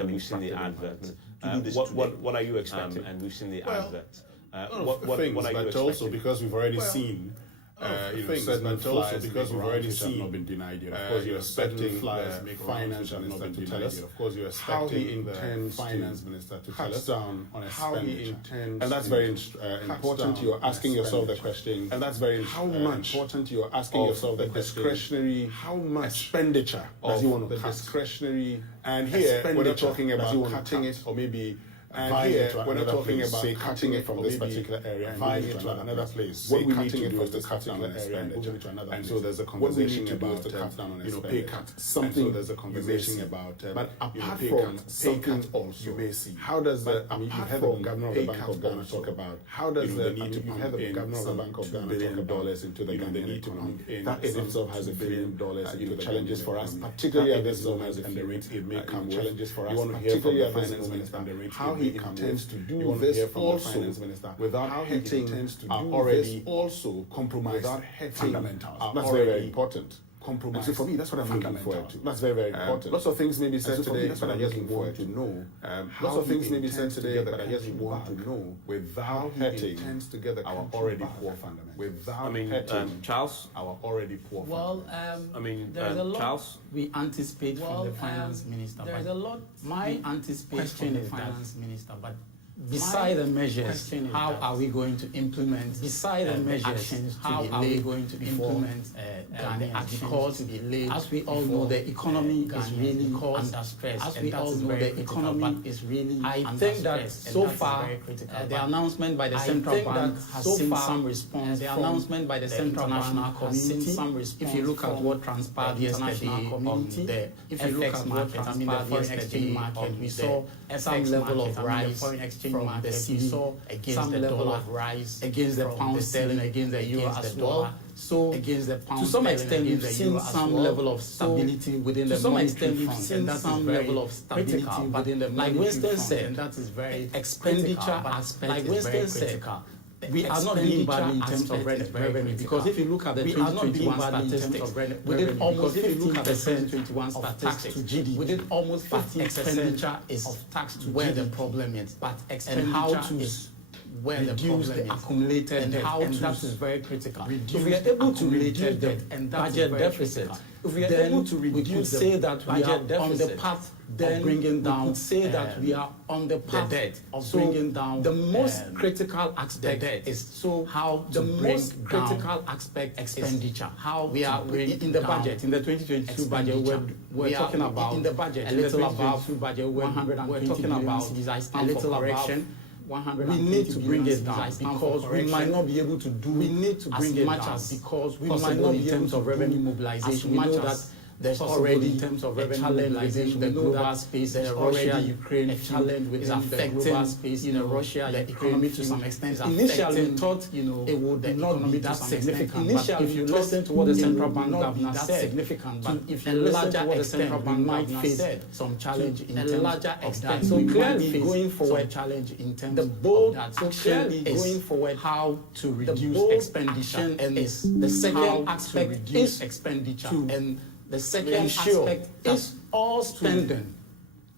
and we've seen the advert. What are you expecting? And we've seen the advert. What are you expecting? Also because we've already seen certain flyers because we've already seen not been denied yet. Of course, you're expecting flyers make finance minister to tell us. Of course, you're expecting the finance minister to tell us down on expenditure. And that's very important. You're asking yourself the question. And that's very important. You're asking yourself the discretionary how much expenditure does he want to cut? Discretionary. And here we're not talking about cutting it or maybe. And here, we're not talking about cutting it from this particular area and moving it to another place. What we need to do is to cut down on expenditure. And so there's a conversation about cut down on expenditure. Pay cut. Something there's a conversation about. But apart from pay cut also, you may see. How does the you've heard the governor of the Bank of Ghana talk about how does the need to pump in governor of the Bank of Ghana talk about into the Ghanaian economy? That in itself has $1 billion into challenges for us, particularly at this moment and the rate it may come. Challenges for us. You want to hear from the finance minister and the rate how he intends to do this also without hitting our already also compromised fundamentals. That's very, very important. Compromise. So for me, that's what I'm looking forward to. That's very, very important. Lots of things may be said today, but I just want to know. Lots of things may be said today, but I just want to know without hurting our already poor fundamentals. Without hurting Charles, our already poor fundamentals. There's a lot Charles, we anticipate from the finance minister. There's a lot. My anticipation is finance minister, but beside the measures, how are we going to implement? Beside the measures, how are we going to implement the actions to be laid? As we all know, the economy is really under stress. As we all know, the economy is really under stress. I think that so far, the announcement by the central bank has seen some response. The announcement by the central national community, some response. If you look at what transpired yesterday on the FX market, I mean the foreign exchange market, we saw some level of rise from the CFA against the dollar, of rise against the pound sterling, against the euro as well. So against the pound, to some extent, we've seen some level of stability within the monetary fund, and that's some level of stability within the monetary fund. Like Winston said, and that is very expenditure aspect. Like Winston said, we are not doing badly in terms of revenue because if you look at the 2021 statistics, we did almost 15% 21 statistics to GDP. We did almost 50% expenditure is of tax to where the problem is, but expenditure is where reduce the accumulated debt, and that is very critical. If we are able to reduce debt and budget deficit, if we are able to reduce, say that we are on the path of bringing down, say that we are on the path of bringing down. The most critical aspect is so how the most critical aspect expenditure. How we are in the budget, in the 2022 budget, we're talking about in the budget a little above budget 100. We're talking about a little correction. We need to bring it down because we might not be able to do we need to bring it down because we might not be in terms of revenue mobilization. We know that there's already in terms of revenue mobilization, the global space, there's already Ukraine challenge with affecting the global space, Russia, the economy to some extent. Initially, we thought, it would not be that significant. Initially, if you listen to what the central bank governor said, significant. But if you listen to what the central bank might face some challenge in terms of that. So clearly, going forward, challenge in terms of that. So clearly, going forward, how to reduce expenditure and the second aspect is expenditure and the second aspect is all spending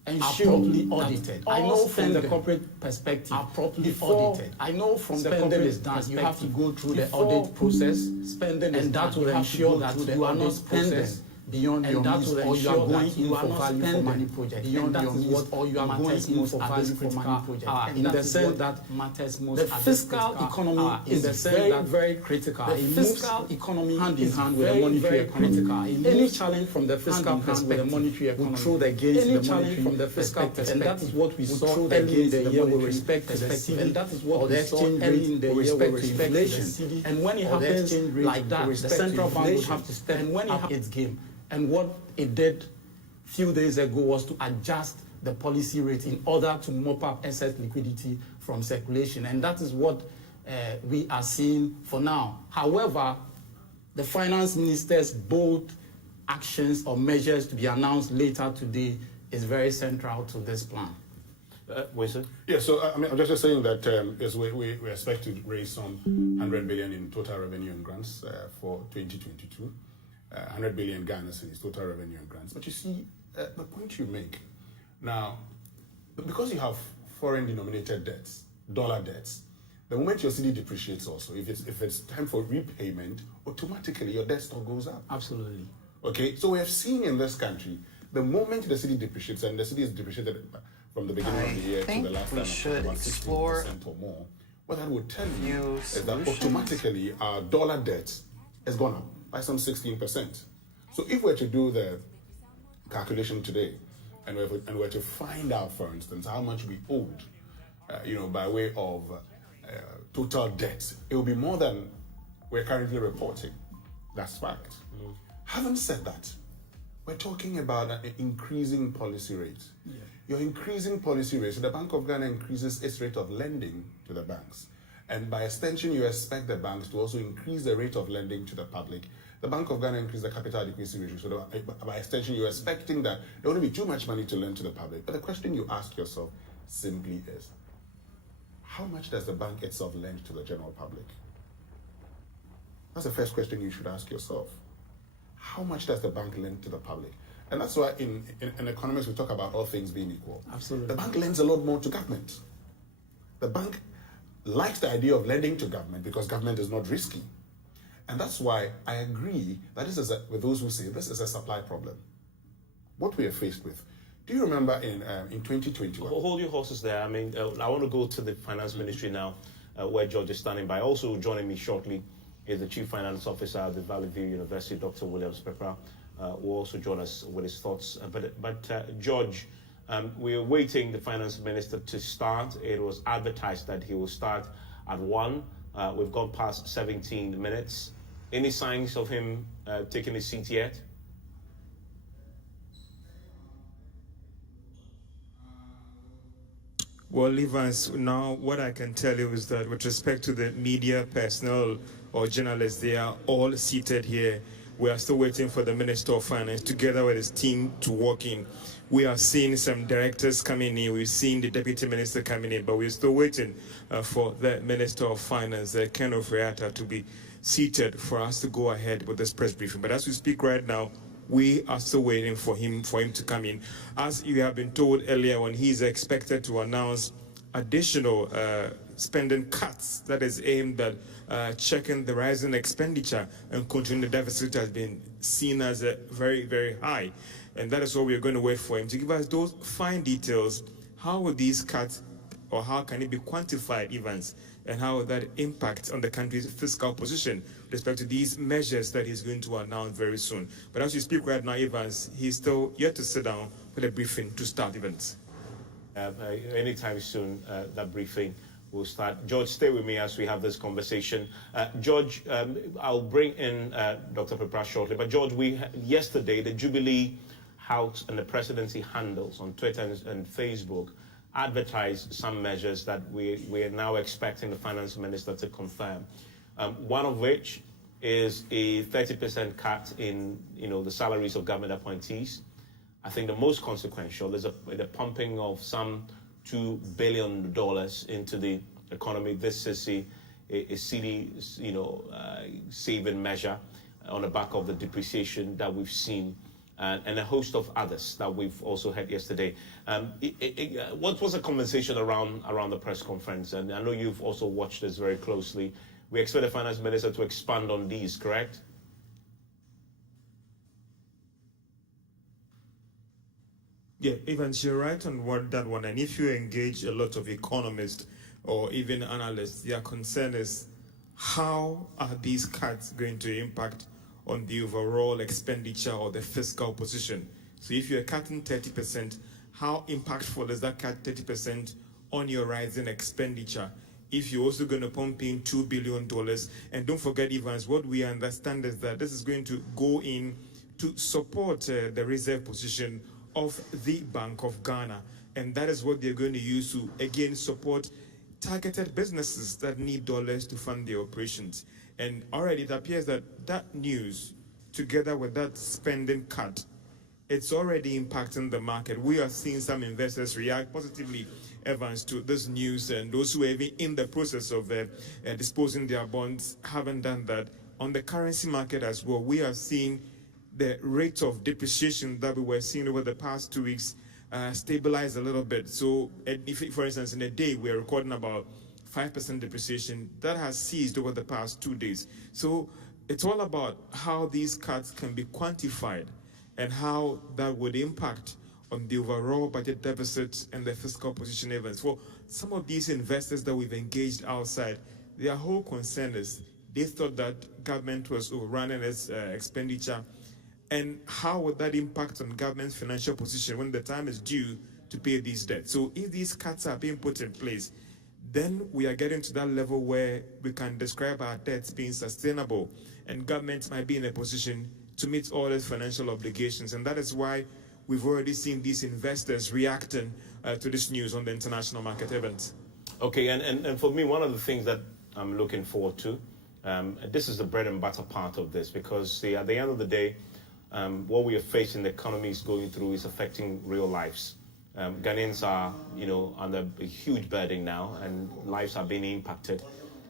are properly audited. I know from the corporate perspective are properly audited. I know from the corporate is done. You have to go through the audit process, spending, and that will ensure that you are not spending beyond your needs, or you are going in for value for money project beyond your needs, or you are going in for value for money project. In the sense that matters most, the fiscal economy is very critical. The fiscal economy hand in hand with the monetary economy. Any challenge from the fiscal perspective, the monetary economy, throw against the challenge from the fiscal perspective, and that is what we saw early in the year with respect to the cedi, and that is what we saw early in the year with respect to inflation. And when it happens like that, the central bank would have to step up its game. And what it did a few days ago was to adjust the policy rate in order to mop up excess liquidity from circulation. And that is what we are seeing for now. However, the finance minister's bold actions or measures to be announced later today is very central to this plan. Winston? Yeah, so I'm just saying that yes, we expect to raise some 100 billion in total revenue and grants for 2022. 100 billion Ghana cedis total revenue and grants. But you see, the point you make now, because you have foreign denominated debts, dollar debts, the moment your cedi depreciates also, if it's time for repayment, automatically your debt stock goes up. Absolutely. Okay, so we have seen in this country, the moment the cedi depreciates, and the cedi is depreciated from the beginning of the year to the last time, about 16% or more, what that would tell you is that automatically our dollar debt has gone up by some 16%. So if we're to do the calculation today, and we're to find out, for instance, how much we owed, by way of total debt, it will be more than we're currently reporting. That's fact. Having said that, we're talking about an increasing policy rate. Yeah. You're increasing policy rate, so the Bank of Ghana increases its rate of lending to the banks. And by extension, you expect the banks to also increase the rate of lending to the public. The Bank of Ghana increased the capital adequacy ratio, so by extension, you're expecting that there won't be too much money to lend to the public. But the question you ask yourself simply is, how much does the bank itself lend to the general public? That's the first question you should ask yourself. How much does the bank lend to the public? And that's why in economics we talk about all things being equal. Absolutely. The bank lends a lot more to government. The bank likes the idea of lending to government because government is not risky. And that's why I agree that this is with those who say this is a supply problem. What we are faced with. Do you remember in 2021? Hold your horses there. I mean, I want to go to the finance ministry now, where George is standing by. Also joining me shortly is the Chief Finance Officer at the Valley View University, Dr. Williams-Pepper, will also join us with his thoughts. But George, we are waiting the Finance Minister to start. It was advertised that he will start at 1. We've gone past 17 minutes. Any signs of him taking his seat yet? Well, Evans, now what I can tell you is that with respect to the media personnel or journalists, they are all seated here. We are still waiting for the Minister of Finance together with his team to walk in. We are seeing some directors coming in. We've seen the Deputy Minister coming in, but we're still waiting for the Minister of Finance, Ken Ofriata, to be seated for us to go ahead with this press briefing. But as we speak right now, we are still waiting for him to come in. As you have been told earlier, when he's expected to announce additional spending cuts that is aimed at checking the rising expenditure and containing the deficit has been seen as very, very high. And that is what we're going to wait for him to give us those fine details. How will these cuts, or how can it be quantified, Evans, and how will that impact on the country's fiscal position with respect to these measures that he's going to announce very soon? But as we speak right now, Evans, he's still yet to sit down for the briefing to start, Evans. Anytime soon, that briefing will start. George, stay with me as we have this conversation. George, I'll bring in Dr. Pepper shortly. But George, yesterday, the Jubilee House and the presidency handles on Twitter and Facebook advertised some measures that we are now expecting the finance minister to confirm. One of which is a 30% cut in the salaries of government appointees. I think the most consequential is the pumping of some $2 billion into the economy. This is a cedi, saving measure on the back of the depreciation that we've seen, and a host of others that we've also had yesterday. What was the conversation around the press conference? And I know you've also watched this very closely. We expect the finance minister to expand on these, correct? Yeah, Evans, you're right on that one. And if you engage a lot of economists or even analysts, their concern is how are these cuts going to impact on the overall expenditure or the fiscal position? So if you're cutting 30%, how impactful is that cut 30% on your rising expenditure? If you're also going to pump in $2 billion, and don't forget, Evans, what we understand is that this is going to go in to support the reserve position of the Bank of Ghana. And that is what they're going to use to, again, support targeted businesses that need dollars to fund their operations. And already it appears that that news, together with that spending cut, it's already impacting the market. We are seeing some investors react positively, Evans, to this news, and those who are even in the process of disposing their bonds haven't done that. On the currency market as well, we are seeing the rate of depreciation that we were seeing over the past 2 weeks stabilize a little bit. So if, for instance, in a day we're recording about 5% depreciation, that has ceased over the past 2 days. So it's all about how these cuts can be quantified and how that would impact on the overall budget deficit and the fiscal position events. For some of these investors that we've engaged outside, their whole concern is they thought that government was overrunning its expenditure, and how would that impact on government's financial position when the time is due to pay these debts? So if these cuts are being put in place, then we are getting to that level where we can describe our debts being sustainable, and government might be in a position to meet all its financial obligations. And that is why we've already seen these investors reacting to this news on the international market events. Okay, and for me, one of the things that I'm looking forward to, this is the bread and butter part of this, because at the end of the day, what we are facing, the economy is going through, is affecting real lives. Ghanaians are, under a huge burden now, and lives are being impacted.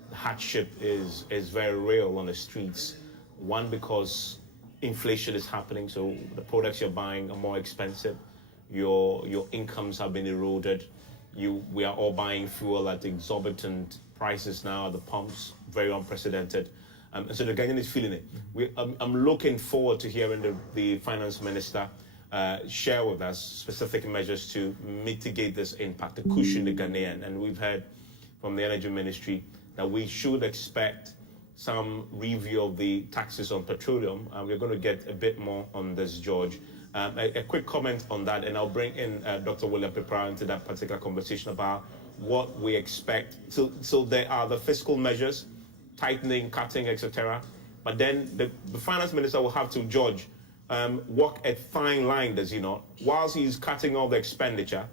The hardship is very real on the streets. One, because inflation is happening, so the products you're buying are more expensive. Your incomes have been eroded. We are all buying fuel at exorbitant prices now at the pumps, very unprecedented. And so the Ghanaian is feeling it. I'm looking forward to hearing the finance minister share with us specific measures to mitigate this impact, to cushion the Ghanaian. And we've heard from the Energy Ministry that we should expect some review of the taxes on petroleum. We're going to get a bit more on this, George. A quick comment on that, and I'll bring in Dr. William Pepra into that particular conversation about what we expect. So there are the fiscal measures, tightening, cutting, etc. But then the finance minister will have to, George, walk a fine line, does he not? Whilst he's cutting all the expenditure,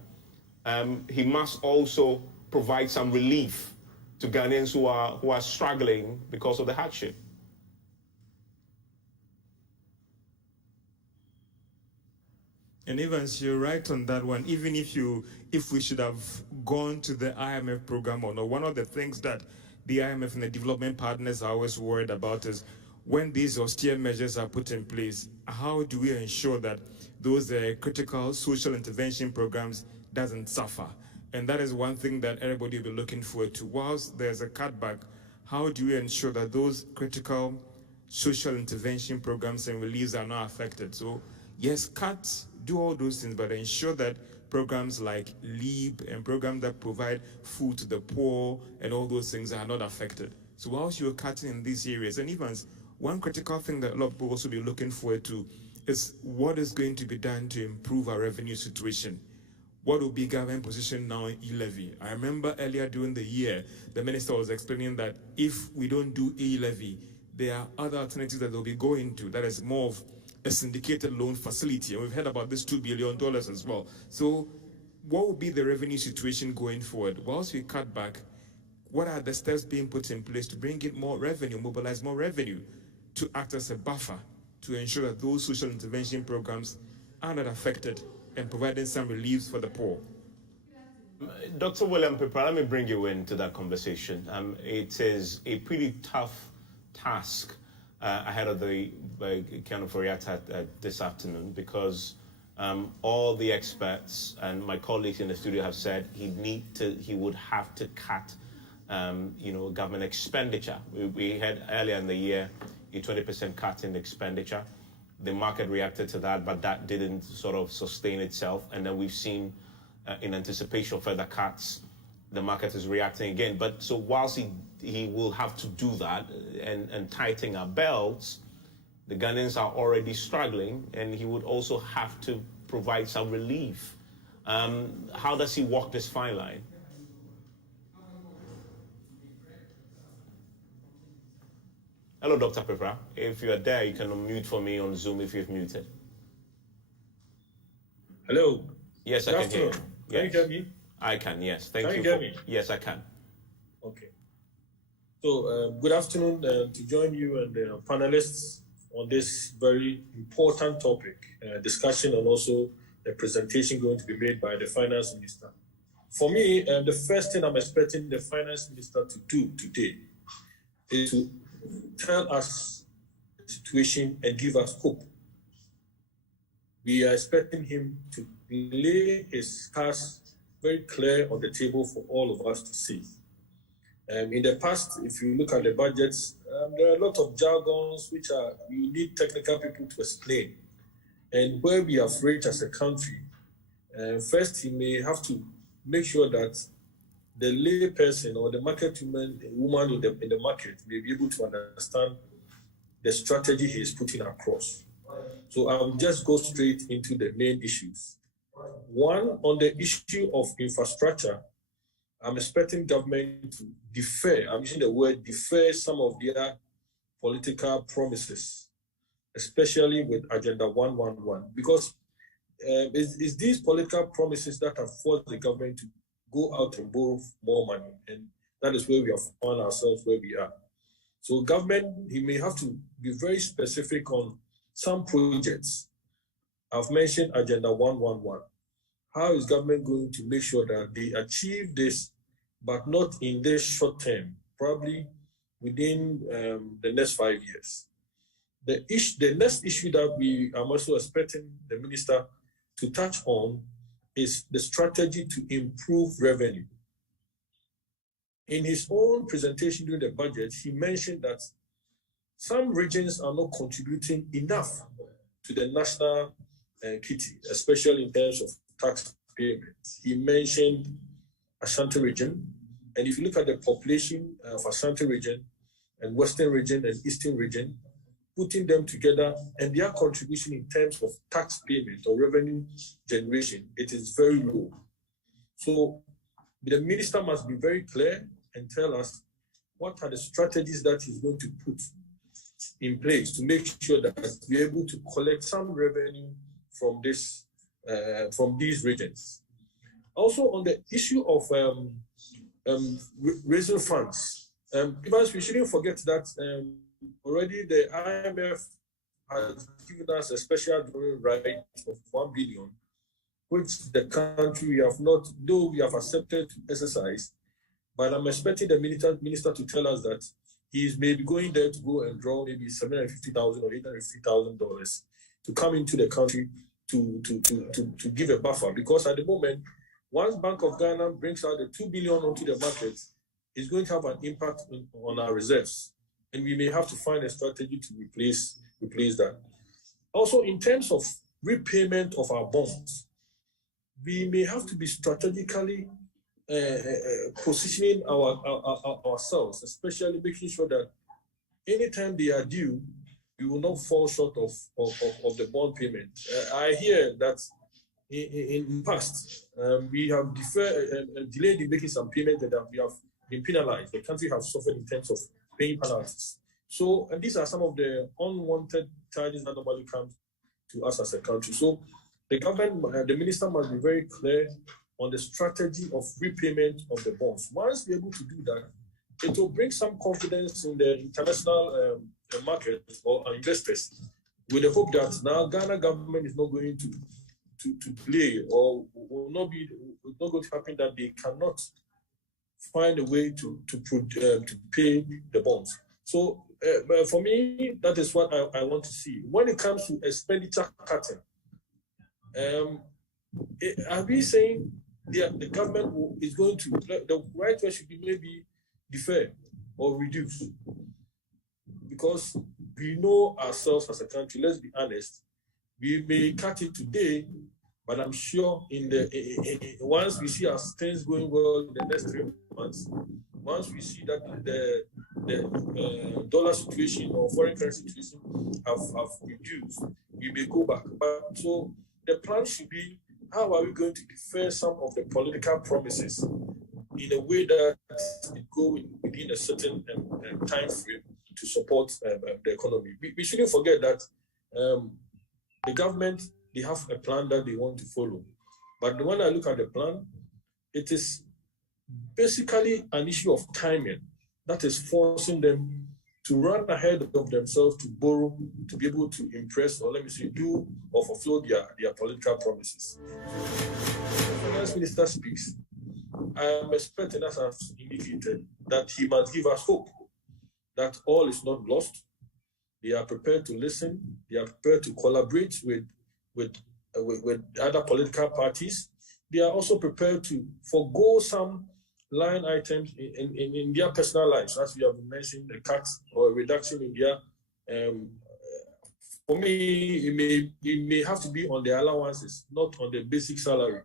he must also provide some relief to Ghanaians who are struggling because of the hardship. And Evans, you're right on that one. Even if we should have gone to the IMF program or not, one of the things that the IMF and the development partners are always worried about is when these austere measures are put in place, how do we ensure that those critical social intervention programs doesn't suffer? And that is one thing that everybody will be looking forward to. Whilst there's a cutback, how do we ensure that those critical social intervention programs and reliefs are not affected? So yes, cuts, do all those things, but ensure that programs like LEAP and programs that provide food to the poor and all those things are not affected. So whilst you're cutting in these areas, and even one critical thing that a lot of people will also be looking forward to is what is going to be done to improve our revenue situation. What will be government position now in E-levy? I remember earlier during the year, the minister was explaining that if we don't do E-levy, there are other alternatives that they'll be going to. That is more of a syndicated loan facility. And we've heard about this $2 billion as well. So what will be the revenue situation going forward? Whilst we cut back, what are the steps being put in place to bring in more revenue, mobilize more revenue, to act as a buffer to ensure that those social intervention programs are not affected and providing some reliefs for the poor? Dr. William Pepra, let me bring you into that conversation. It is a pretty tough task ahead of the Kano Foriata this afternoon, because all the experts and my colleagues in the studio have said he would have to cut government expenditure. We had earlier in the year a 20% cut in expenditure. The market reacted to that, but that didn't sort of sustain itself. And then we've seen, in anticipation of further cuts, the market is reacting again. But so whilst he will have to do that and tighten our belts, the Ghanaians are already struggling, and he would also have to provide some relief. How does he walk this fine line? Hello, Dr. Pepra. If you are there, you can unmute for me on Zoom if you've muted. Hello. Yes, I can hear you. Can you hear me? I can, yes. Thank you. Can you hear me? Yes, I can. Okay. So, good afternoon to join you and the panelists on this very important topic, discussion, and also a presentation going to be made by the Finance Minister. For me, the first thing I'm expecting the Finance Minister to do today is to tell us the situation and give us hope. we are expecting him to lay his cards very clear on the table for all of us to see. In the past, if you look at the budgets, there are a lot of jargons which you need technical people to explain. And where we have reached as a country, first he may have to make sure that the lay person or the market woman in the market may be able to understand the strategy he is putting across. So I'll just go straight into the main issues. One, on the issue of infrastructure, I'm expecting government to defer, I'm using the word defer, some of their political promises, especially with Agenda 111, because it's these political promises that have forced the government to go out and borrow more money, and that is where we have found ourselves where we are. So government, he may have to be very specific on some projects. I've mentioned Agenda 111. How is government going to make sure that they achieve this, but not in this short term, probably within the next 5 years? The next issue that I'm also expecting the minister to touch on is the strategy to improve revenue. In his own presentation during the budget, he mentioned that some regions are not contributing enough to the national kitty, especially in terms of tax payments. He mentioned Ashanti region, and if you look at the population of Ashanti region and Western region and Eastern region, putting them together and their contribution in terms of tax payment or revenue generation, it is very low. So the minister must be very clear and tell us what are the strategies that he's going to put in place to make sure that we're able to collect some revenue from these regions. Also, on the issue of raising funds, because we shouldn't forget that already the IMF has given us a special drawing right of 1 billion, which the country we have not, though we have accepted to exercise, but I'm expecting the minister to tell us that he is maybe going there to go and draw maybe $750,000 or $850,000 to come into the country to give a buffer. Because at the moment, once Bank of Ghana brings out the 2 billion onto the market, it's going to have an impact on our reserves. And we may have to find a strategy to replace that. Also, in terms of repayment of our bonds, we may have to be strategically positioning ourselves, especially making sure that anytime they are due, we will not fall short of the bond payment. I hear that in past, we have delayed in making some payment that we have been penalized. The country has suffered in terms of paying penalties. So, and these are some of the unwanted charges that normally come to us as a country. So the government, the minister must be very clear on the strategy of repayment of the bonds. Once we're able to do that, it will bring some confidence in the international market or investors, with the hope that now Ghana government is not going to play, or will not going to happen that they cannot find a way to pay the bonds. So for me, that is what I want to see. When it comes to expenditure cutting, are we saying the government is going to, the right way should be maybe defer or reduce? Because we know ourselves as a country, let's be honest, we may cut it today, but I'm sure once we see our things going well in the next 3 months, once we see that the dollar situation or foreign currency situation have reduced, we may go back. But so the plan should be, how are we going to defer some of the political promises in a way that it go within a certain time frame to support the economy? We shouldn't forget that the government, they have a plan that they want to follow. But when I look at the plan, it is basically an issue of timing that is forcing them to run ahead of themselves to borrow, to be able to impress, or let me say, do or fulfill their political promises. The finance minister speaks. I am expecting, as I've indicated, that he must give us hope that all is not lost. They are prepared to listen. They are prepared to collaborate with with other political parties. They are also prepared to forego some line items in their personal lives, as we have mentioned, a cut or a reduction in their. For me, it may have to be on the allowances, not on the basic salary,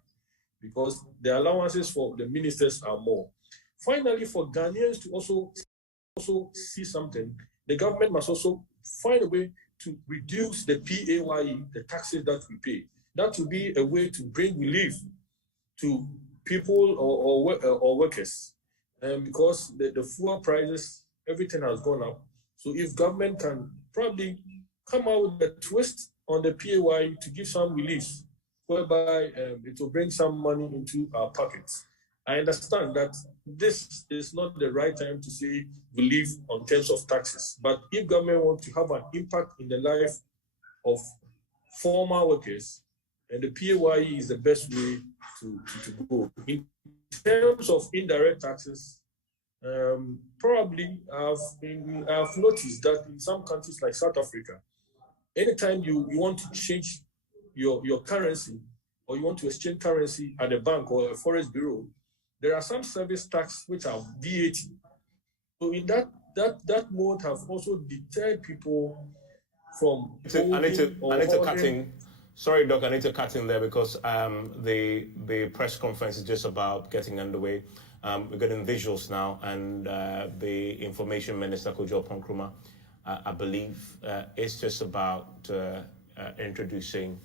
because the allowances for the ministers are more. Finally, for Ghanaians to also see something, the government must also find a way to reduce the PAYE, the taxes that we pay. That will be a way to bring relief to people or workers, because the fuel prices, everything has gone up. So if government can probably come out with a twist on the PAYE to give some relief, whereby it will bring some money into our pockets. I understand that this is not the right time to say relief on terms of taxes, but if government wants to have an impact in the life of former workers, and the PAYE is the best way to go. In terms of indirect taxes, probably I've noticed that in some countries like South Africa, anytime you want to change your currency, or you want to exchange currency at a bank or a forex bureau, there are some service tax which are VAT. So in that mode have also deterred people from I need to cut in. Sorry, Doc, I need to cut in there because the press conference is just about getting underway. We're getting visuals now, and the Information Minister, Kojo Ponkruma, I believe, is just about introducing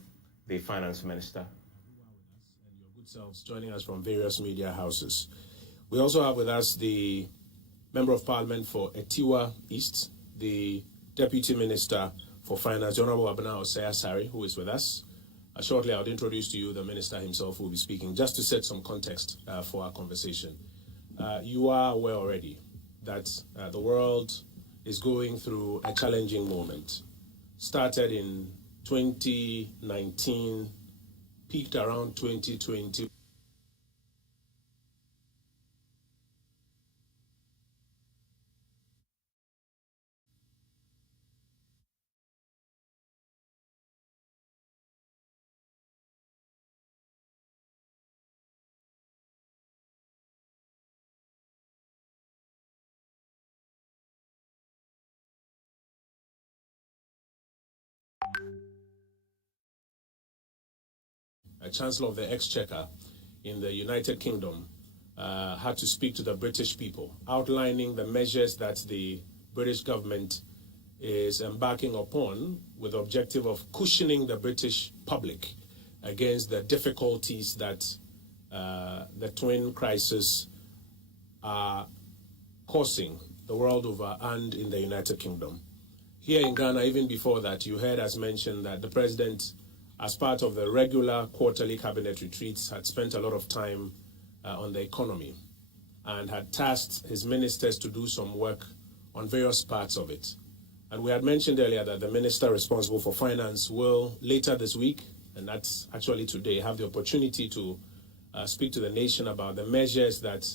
the Finance Minister. And your good selves joining us from various media houses. We also have with us the Member of Parliament for Etiwa East, the Deputy Minister for Finance, Honorable Abena Osei-Asare, who is with us. Shortly, I'll introduce to you the Minister himself who will be speaking, just to set some context for our conversation. You are aware already that the world is going through a challenging moment. Started in 2019, peaked around 2020. Chancellor of the Exchequer in the United Kingdom had to speak to the British people, outlining the measures that the British government is embarking upon with the objective of cushioning the British public against the difficulties that the twin crises are causing the world over and in the United Kingdom. Here in Ghana, even before that, you heard us mention that the President, as part of the regular quarterly cabinet retreats, had spent a lot of time on the economy and had tasked his ministers to do some work on various parts of it. And we had mentioned earlier that the minister responsible for finance will later this week, and that's actually today, have the opportunity to speak to the nation about the measures that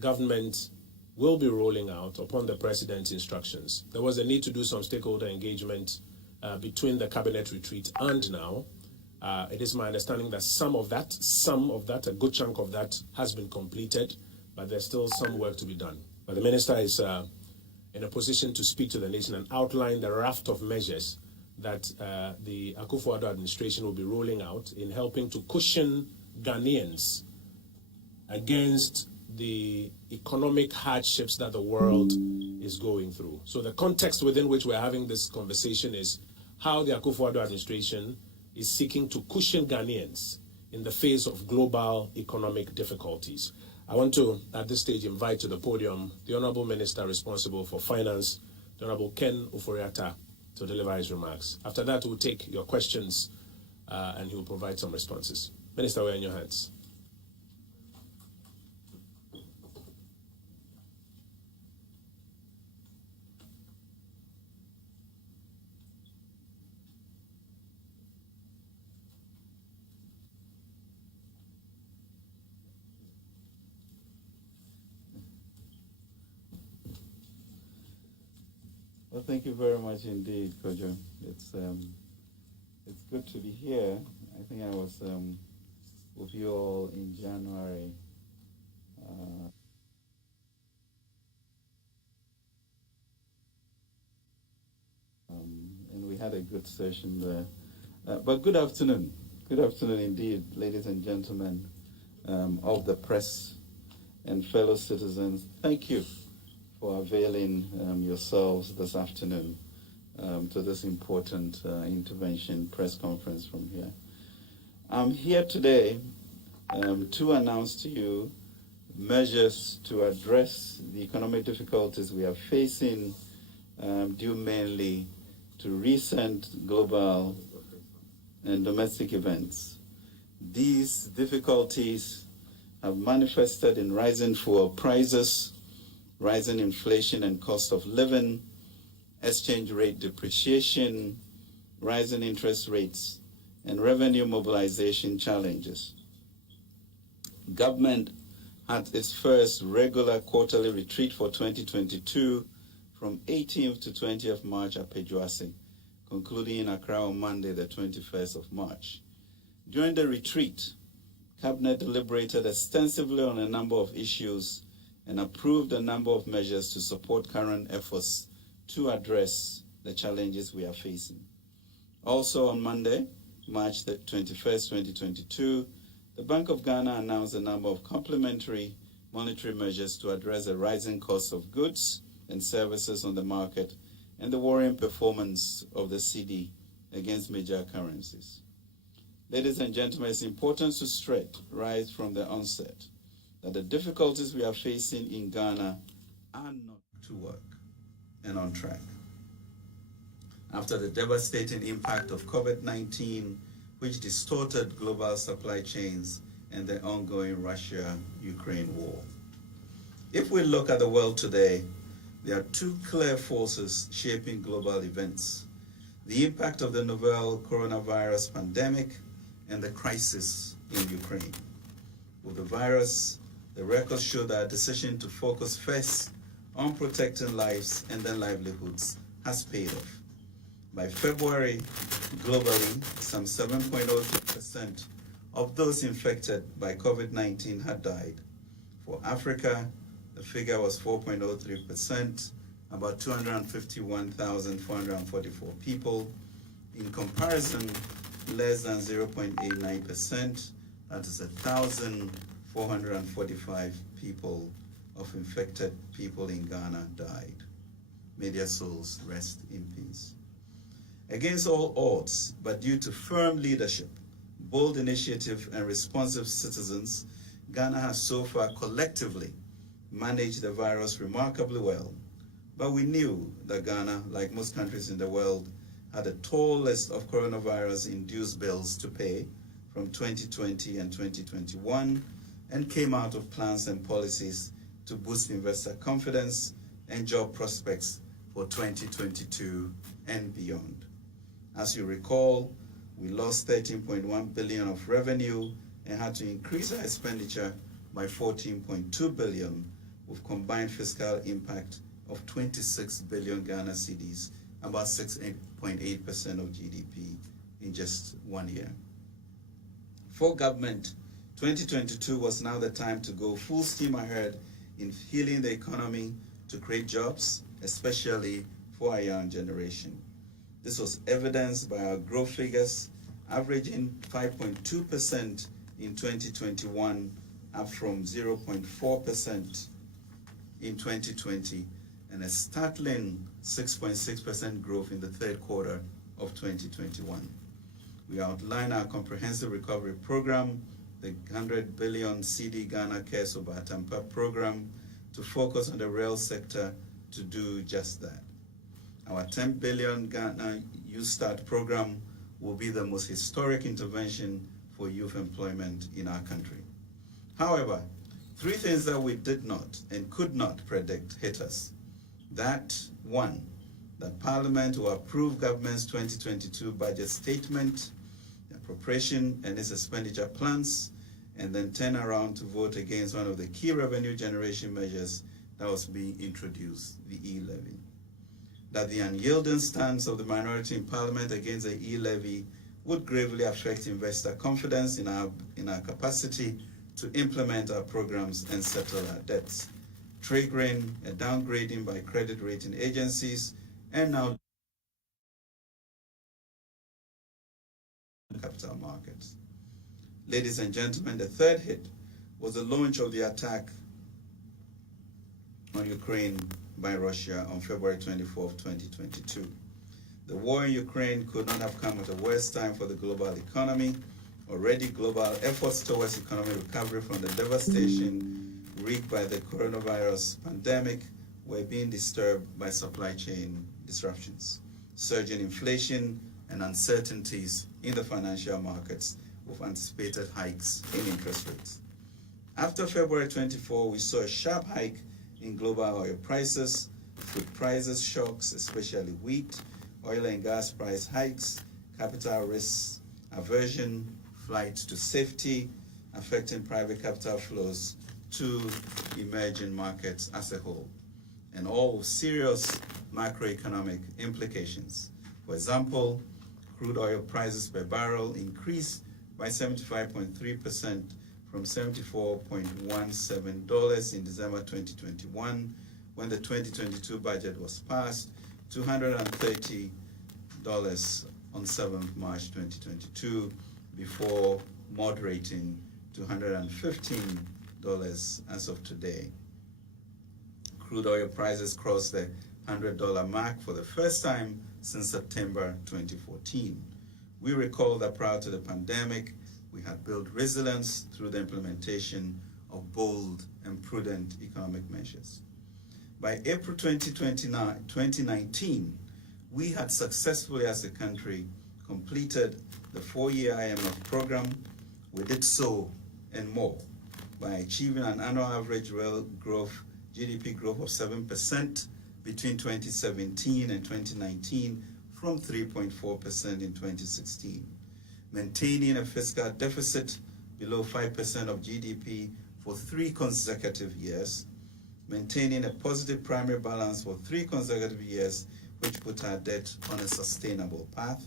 government will be rolling out upon the president's instructions. There was a need to do some stakeholder engagement between the cabinet retreat and now. It is my understanding that some of that, a good chunk of that has been completed, but there's still some work to be done. But the minister is in a position to speak to the nation and outline the raft of measures that the Akufo-Addo administration will be rolling out in helping to cushion Ghanaians against the economic hardships that the world is going through. So the context within which we're having this conversation is how the Akufo-Addo administration is seeking to cushion Ghanaians in the face of global economic difficulties. I want to, at this stage, invite to the podium the Honourable Minister responsible for Finance, the Honourable Ken Ofori-Atta, to deliver his remarks. After that, we'll take your questions and he will provide some responses. Minister, we're in your hands. Well, thank you very much indeed, Kojo. It's It's good to be here. I think I was with you all in January. And we had a good session there. But good afternoon. Good afternoon indeed, ladies and gentlemen of the press and fellow citizens. Thank you for availing yourselves this afternoon to this important intervention press conference from here. I'm here today to announce to you measures to address the economic difficulties we are facing due mainly to recent global and domestic events. These difficulties have manifested in rising fuel prices, rising inflation and cost of living, exchange rate depreciation, rising interest rates, and revenue mobilization challenges. Government had its first regular quarterly retreat for 2022 from 18th to 20th March at Pejuase, concluding in Accra on Monday, the 21st of March. During the retreat, Cabinet deliberated extensively on a number of issues and approved a number of measures to support current efforts to address the challenges we are facing. Also on Monday, March 21st, 2022, the Bank of Ghana announced a number of complementary monetary measures to address the rising cost of goods and services on the market and the worrying performance of the CD against major currencies. Ladies and gentlemen, it's important to stress right from the onset that the difficulties we are facing in Ghana are not to work and on track. After the devastating impact of COVID-19, which distorted global supply chains and the ongoing Russia-Ukraine war. If we look at the world today, there are two clear forces shaping global events: the impact of the novel coronavirus pandemic and the crisis in Ukraine. With the virus, the records show that a decision to focus first on protecting lives and their livelihoods has paid off. By February, globally, some 7.03% of those infected by COVID-19 had died. For Africa, the figure was 4.03%, about 251,444 people. In comparison, less than 0.89%, that is 1,445 people of infected people in Ghana died. May their souls rest in peace. Against all odds, but due to firm leadership, bold initiative, and responsive citizens, Ghana has so far collectively managed the virus remarkably well. But we knew that Ghana, like most countries in the world, had a tall list of coronavirus-induced bills to pay from 2020 and 2021, and came out of plans and policies to boost investor confidence and job prospects for 2022 and beyond. As you recall, we lost 13.1 billion of revenue and had to increase our expenditure by 14.2 billion, with combined fiscal impact of 26 billion Ghana cedis, about 6.8% of GDP in just 1 year. For government, 2022 was now the time to go full steam ahead in healing the economy to create jobs, especially for our young generation. This was evidenced by our growth figures, averaging 5.2% in 2021, up from 0.4% in 2020, and a startling 6.6% growth in the third quarter of 2021. We outline our comprehensive recovery program, the 100 billion CD Ghana Cares Obatampa program, to focus on the rail sector to do just that. Our 10 billion Ghana Youth Start program will be the most historic intervention for youth employment in our country. However, three things that we did not and could not predict hit us. That, one, that Parliament will approve government's 2022 budget statement, appropriation and its expenditure plans, and then turn around to vote against one of the key revenue generation measures that was being introduced, the E-levy. That the unyielding stance of the minority in Parliament against the E-levy would gravely affect investor confidence in our capacity to implement our programs and settle our debts, triggering a downgrading by credit rating agencies and now capital markets. Ladies and gentlemen, the third hit was the launch of the attack on Ukraine by Russia on February 24, 2022. The war in Ukraine could not have come at a worse time for the global economy. Already, global efforts towards economic recovery from the devastation wreaked by the coronavirus pandemic were being disturbed by supply chain disruptions, surging inflation, and uncertainties in the financial markets with anticipated hikes in interest rates. After February 24, we saw a sharp hike in global oil prices, food prices shocks, especially wheat, oil and gas price hikes, capital risks, aversion, flight to safety, affecting private capital flows to emerging markets as a whole, and all with serious macroeconomic implications. For example, crude oil prices per barrel increased by 75.3% from $74.17 in December 2021, when the 2022 budget was passed, to $130 on 7th March 2022, before moderating to $115 as of today. Crude oil prices crossed the $100 mark for the first time since September 2014. We recall that prior to the pandemic, we had built resilience through the implementation of bold and prudent economic measures. By April 2019, we had successfully, as a country, completed the 4-year IMF program. We did so and more by achieving an annual average real growth, GDP growth of 7% between 2017 and 2019, from 3.4% in 2016, maintaining a fiscal deficit below 5% of GDP for 3 consecutive years, maintaining a positive primary balance for 3 consecutive years, which put our debt on a sustainable path,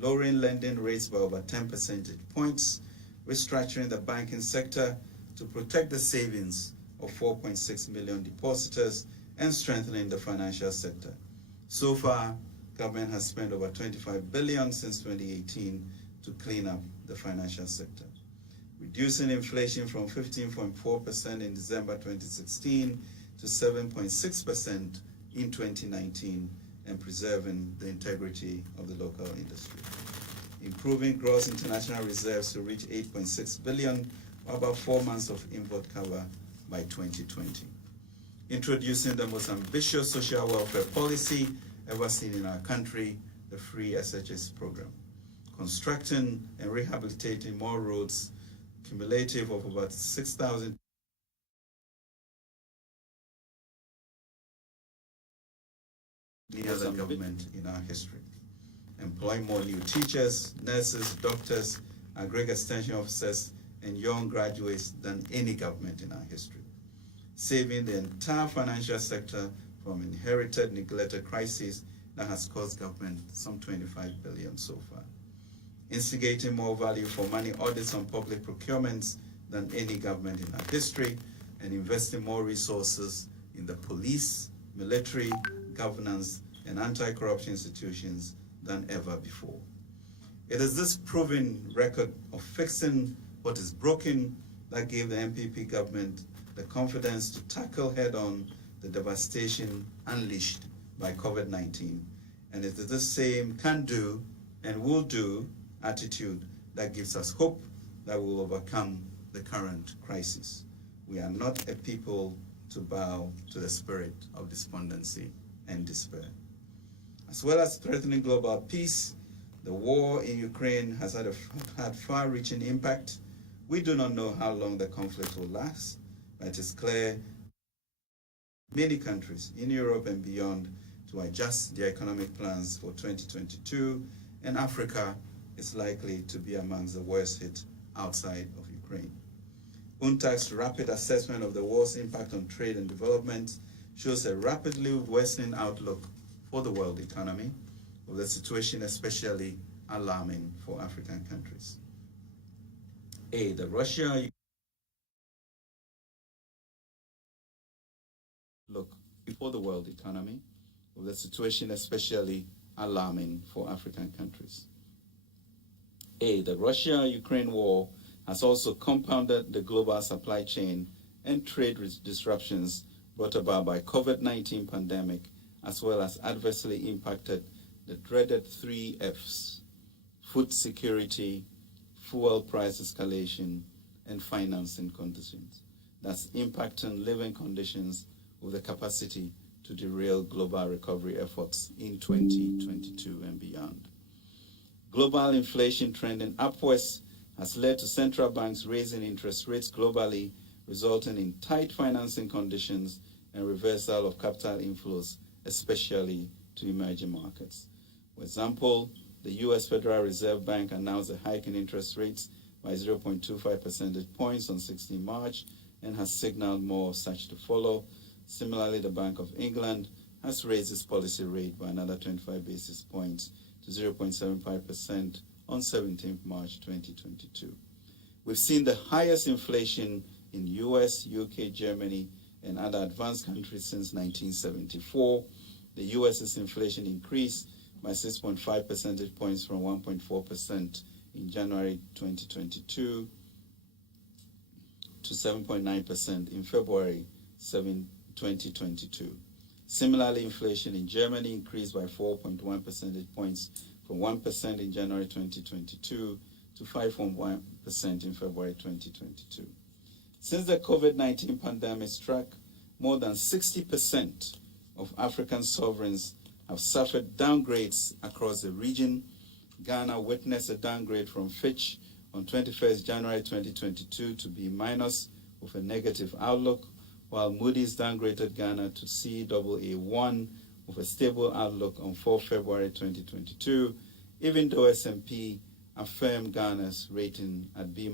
lowering lending rates by over 10 percentage points, restructuring the banking sector to protect the savings of 4.6 million depositors, and strengthening the financial sector. So far, government has spent over $25 billion since 2018 to clean up the financial sector, reducing inflation from 15.4% in December 2016 to 7.6% in 2019, and preserving the integrity of the local industry. Improving gross international reserves to reach 8.6 billion, or about 4 months of import cover by 2020. Introducing the most ambitious social welfare policy ever seen in our country, the Free SHS program. Constructing and rehabilitating more roads, cumulative of about 6,000 any other government in our history. Employing more new teachers, nurses, doctors, agri extension officers, and young graduates than any government in our history. Saving the entire financial sector from inherited, neglected crisis that has cost government some $25 billion so far. Instigating more value for money audits on public procurements than any government in our history, and investing more resources in the police, military, governance, and anti-corruption institutions than ever before. It is this proven record of fixing what is broken that gave the NPP government the confidence to tackle head-on the devastation unleashed by COVID-19. And it is the same can-do and will-do attitude that gives us hope that we will overcome the current crisis. We are not a people to bow to the spirit of despondency and despair. As well as threatening global peace, the war in Ukraine has had far-reaching impact. We do not know how long the conflict will last, but it is clear many countries in Europe and beyond to adjust their economic plans for 2022, and Africa is likely to be amongst the worst hit outside of Ukraine. UNTAC's rapid assessment of the war's impact on trade and development shows a rapidly worsening outlook for the world economy, with the situation especially alarming for African countries. A, the Russia look before the world economy, with the situation especially alarming for African countries. A, the Russia-Ukraine war has also compounded the global supply chain and trade disruptions brought about by COVID-19 pandemic, as well as adversely impacted the dreaded 3 Fs: food security, fuel price escalation, and financing conditions. That's impacting living conditions with the capacity to derail global recovery efforts in 2022 and beyond. Global inflation trending upwards has led to central banks raising interest rates globally, resulting in tight financing conditions and reversal of capital inflows, especially to emerging markets. For example, the U.S. Federal Reserve Bank announced a hike in interest rates by 0.25 percentage points on 16 March and has signaled more such to follow. Similarly, the Bank of England has raised its policy rate by another 25 basis points to 0.75% on 17 March 2022. We've seen the highest inflation in US, UK, Germany, and other advanced countries since 1974. The US's inflation increased by 6.5 percentage points from 1.4% in January 2022 to 7.9% in February 2022. Similarly, inflation in Germany increased by 4.1 percentage points from 1% in January 2022 to 5.1% in February 2022. Since the COVID-19 pandemic struck, more than 60% of African sovereigns have suffered downgrades across the region. Ghana witnessed a downgrade from Fitch on 21st January 2022 to B- with a negative outlook, while Moody's downgraded Ghana to Caa1 with a stable outlook on 4 February 2022, even though S&P affirmed Ghana's rating at B-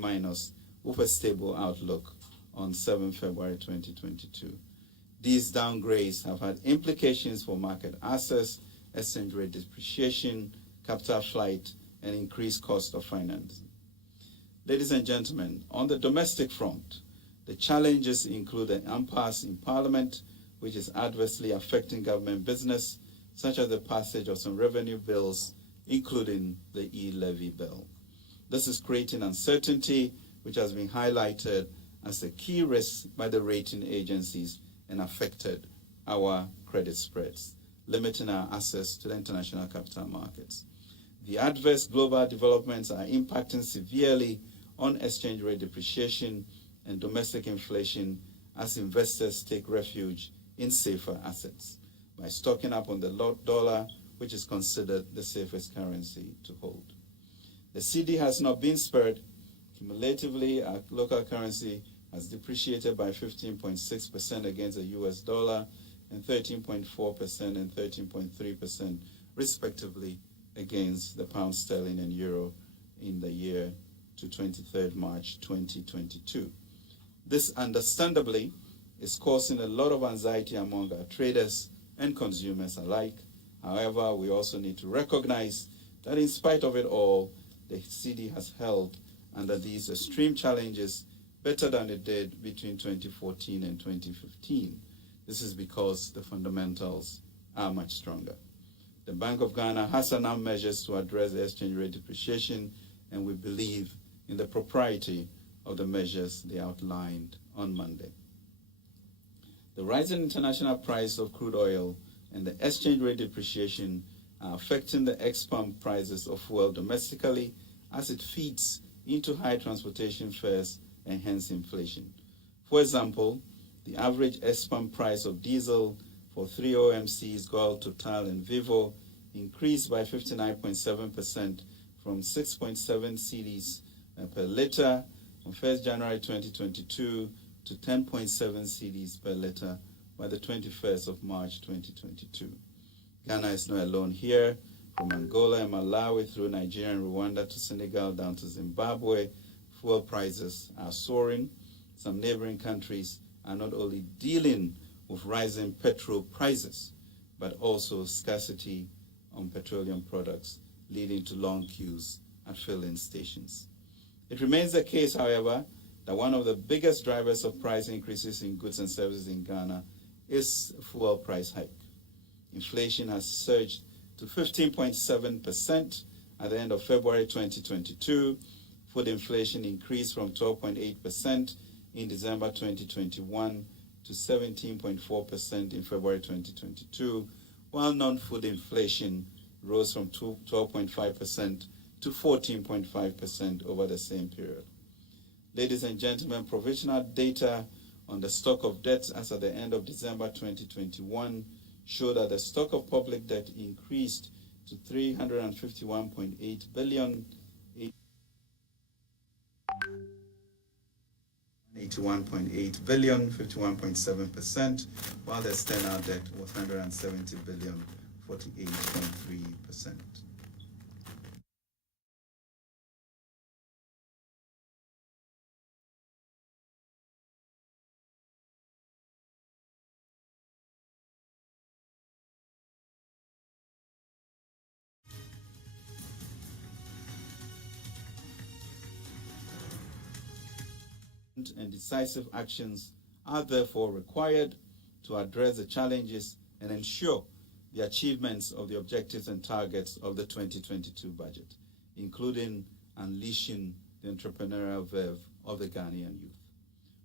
with a stable outlook on 7 February 2022. These downgrades have had implications for market access, exchange rate depreciation, capital flight, and increased cost of financing. Ladies and gentlemen, on the domestic front, the challenges include an impasse in Parliament, which is adversely affecting government business, such as the passage of some revenue bills, including the E-levy bill. This is creating uncertainty, which has been highlighted as a key risk by the rating agencies and affected our credit spreads, limiting our access to the international capital markets. The adverse global developments are impacting severely on exchange rate depreciation and domestic inflation as investors take refuge in safer assets by stocking up on the dollar, which is considered the safest currency to hold. The CD has not been spared. Cumulatively, our local currency has depreciated by 15.6% against the US dollar and 13.4% and 13.3% respectively against the pound sterling and euro in the year to 23rd March 2022. This understandably is causing a lot of anxiety among our traders and consumers alike. However, we also need to recognize that in spite of it all, the CD has held under these extreme challenges better than it did between 2014 and 2015. This is because the fundamentals are much stronger. The Bank of Ghana has announced measures to address the exchange rate depreciation, and we believe in the propriety of the measures they outlined on Monday. The rising international price of crude oil and the exchange rate depreciation are affecting the ex-pump prices of fuel domestically as it feeds into high transportation fares and hence inflation. For example, the average ex-pump price of diesel for 3 OMCs, Gold, Total, and Vivo increased by 59.7% from 6.7 cedis per liter on 1st January 2022 to 10.7 cedis per liter by the 21st of March 2022. Ghana is not alone here. From Angola and Malawi through Nigeria and Rwanda to Senegal down to Zimbabwe, fuel prices are soaring. Some neighboring countries are not only dealing with rising petrol prices, but also scarcity on petroleum products leading to long queues at filling stations. It remains the case, however, that one of the biggest drivers of price increases in goods and services in Ghana is fuel price hike. Inflation has surged to 15.7% at the end of February 2022. Food inflation increased from 12.8% in December 2021 to 17.4% in February 2022, while non-food inflation rose from 12.5% to 14.5% over the same period. Ladies and gentlemen, provisional data on the stock of debt as at the end of December 2021 show that the stock of public debt increased to 351.8 billion, 81.8 billion, 51.7%, while the external debt was 170 billion, 48.3%. And decisive actions are therefore required to address the challenges and ensure the achievements of the objectives and targets of the 2022 budget, including unleashing the entrepreneurial verve of the Ghanaian youth.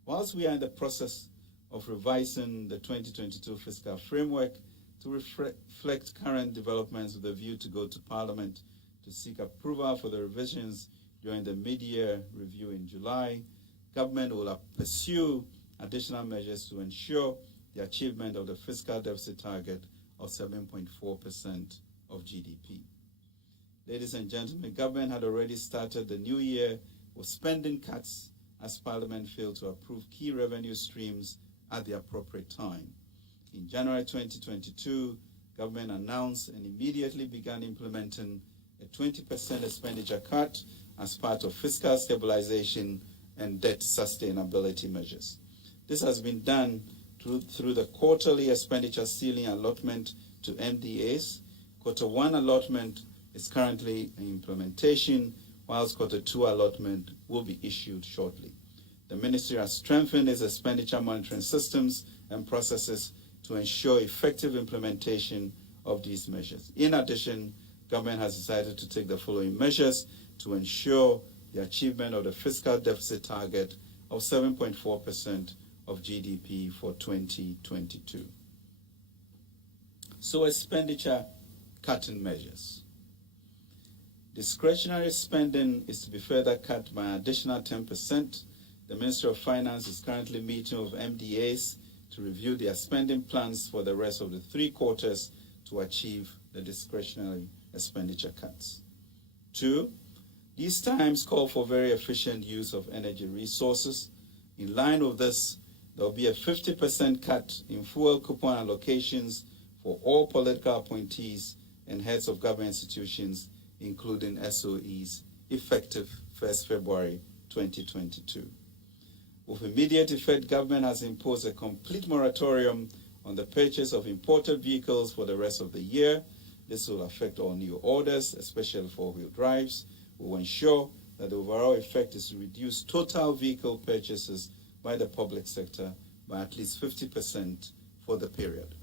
Whilst we are in the process of revising the 2022 fiscal framework to reflect current developments with a view to go to Parliament to seek approval for the revisions during the mid-year review in July, government will pursue additional measures to ensure the achievement of the fiscal deficit target of 7.4% of GDP. Ladies and gentlemen, government had already started the new year with spending cuts as Parliament failed to approve key revenue streams at the appropriate time. In January 2022, government announced and immediately began implementing a 20% expenditure cut as part of fiscal stabilization and debt sustainability measures. This has been done through the quarterly expenditure ceiling allotment to MDAs. Quarter 1 allotment is currently in implementation, whilst Quarter 2 allotment will be issued shortly. The Ministry has strengthened its expenditure monitoring systems and processes to ensure effective implementation of these measures. In addition, government has decided to take the following measures to ensure the achievement of the fiscal deficit target of 7.4% of GDP for 2022. So expenditure cutting measures. Discretionary spending is to be further cut by an additional 10%. The Ministry of Finance is currently meeting with MDAs to review their spending plans for the rest of the 3 quarters to achieve the discretionary expenditure cuts. 2, these times call for very efficient use of energy resources. In line with this, there will be a 50% cut in fuel coupon allocations for all political appointees and heads of government institutions, including SOEs, effective 1st February 2022. With immediate effect, government has imposed a complete moratorium on the purchase of imported vehicles for the rest of the year. This will affect all new orders, especially four-wheel drives. We will ensure that the overall effect is to reduce total vehicle purchases by the public sector by at least 50% for the period.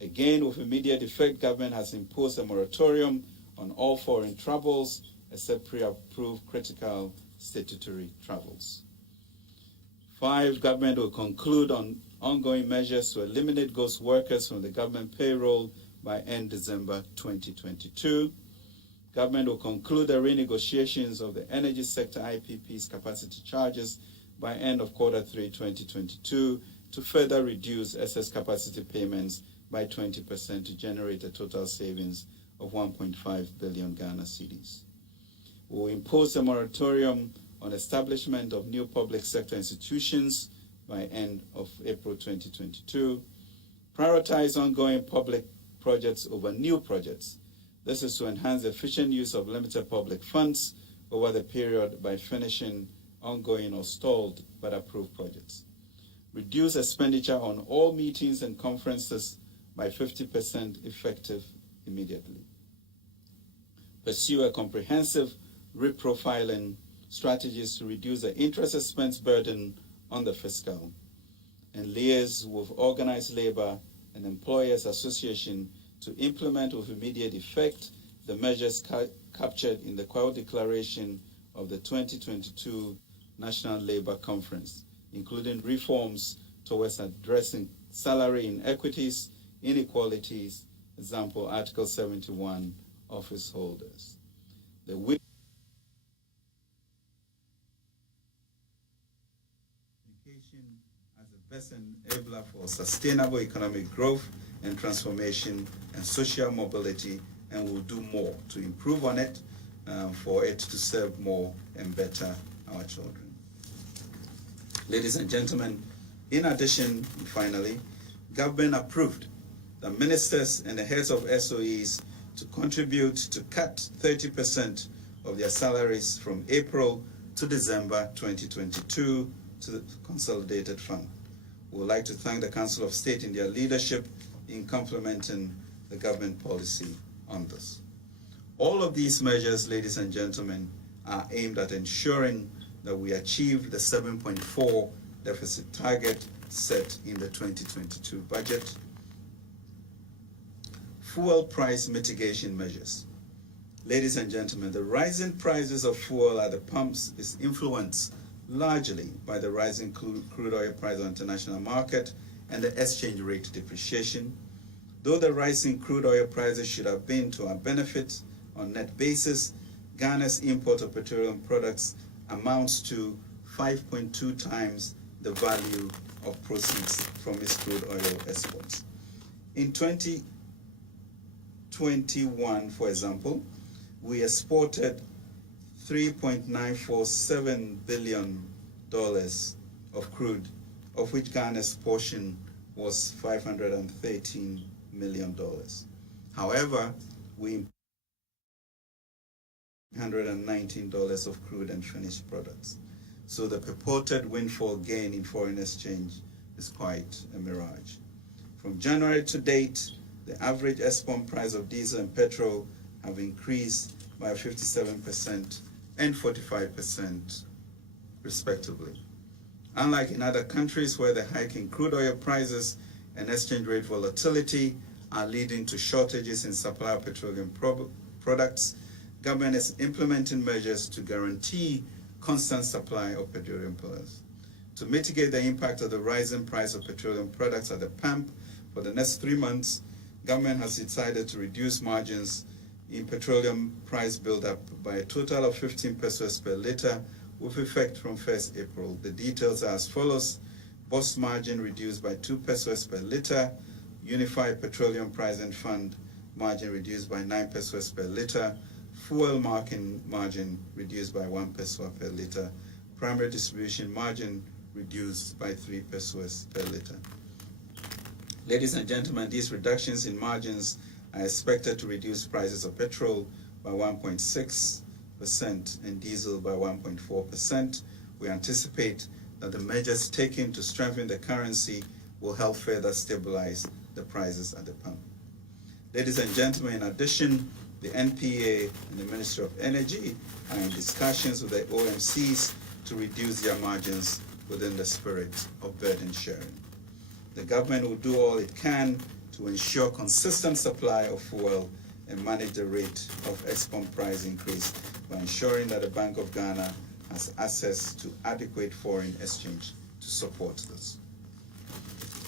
Again, with immediate effect, government has imposed a moratorium on all foreign travels except pre-approved critical statutory travels. 5, government will conclude on ongoing measures to eliminate ghost workers from the government payroll by end December 2022. Government will conclude the renegotiations of the energy sector IPP's capacity charges by end of quarter 3 2022 to further reduce excess capacity payments by 20% to generate a total savings of 1.5 billion Ghana cedis. We will impose a moratorium on establishment of new public sector institutions by end of April 2022. Prioritize ongoing public projects over new projects. This is to enhance the efficient use of limited public funds over the period by finishing ongoing or stalled but approved projects. Reduce expenditure on all meetings and conferences by 50% effective immediately. pursue a comprehensive reprofiling strategies to reduce the interest expense burden on the fiscal, and liaise with organized labor and employers association to implement with immediate effect the measures captured in the Quo Declaration of the 2022 National Labor Conference, including reforms towards addressing salary inequities, inequalities, example, Article 71, office holders. The education as the best enabler for sustainable economic growth and transformation and social mobility, and will do more to improve on it for it to serve more and better our children. Ladies and gentlemen, in addition, finally, government approved the ministers and the heads of SOEs to contribute to cut 30% of their salaries from April to December 2022 to the Consolidated Fund. We would like to thank the Council of State in their leadership in complementing the government policy on this. All of these measures, ladies and gentlemen, are aimed at ensuring that we achieve the 7.4 deficit target set in the 2022 budget. Fuel price mitigation measures. Ladies and gentlemen, the rising prices of fuel at the pumps is influenced largely by the rising crude oil price on the international market and the exchange rate depreciation. Though the rising crude oil prices should have been to our benefit on net basis, Ghana's import of petroleum products amounts to 5.2 times the value of proceeds from its crude oil exports. In 2021, for example, we exported $3.947 billion of crude, of which Ghana's portion was $513 million. However, we $119 of crude and finished products. So the purported windfall gain in foreign exchange is quite a mirage. From January to date, the average export price of diesel and petrol have increased by 57% and 45% respectively. Unlike in other countries where the hike in crude oil prices and exchange rate volatility are leading to shortages in supply of petroleum products, government is implementing measures to guarantee constant supply of petroleum products. To mitigate the impact of the rising price of petroleum products at the pump for the next 3 months, government has decided to reduce margins in petroleum price build-up by a total of 15 pesos per litre with effect from 1st April. The details are as follows: bus margin reduced by 2 pesos per litre, Unified Petroleum Pricing Fund margin reduced by 9 pesos per litre, fuel margin reduced by 1 peso per litre, primary distribution margin reduced by 3 pesos per litre. Ladies and gentlemen, these reductions in margins are expected to reduce prices of petrol by 1.6% and diesel by 1.4%. We anticipate that the measures taken to strengthen the currency will help further stabilize the prices at the pump. Ladies and gentlemen, in addition, the NPA and the Ministry of Energy are in discussions with the OMCs to reduce their margins within the spirit of burden sharing. The government will do all it can to ensure consistent supply of fuel and manage the rate of export price increase by ensuring that the Bank of Ghana has access to adequate foreign exchange to support this.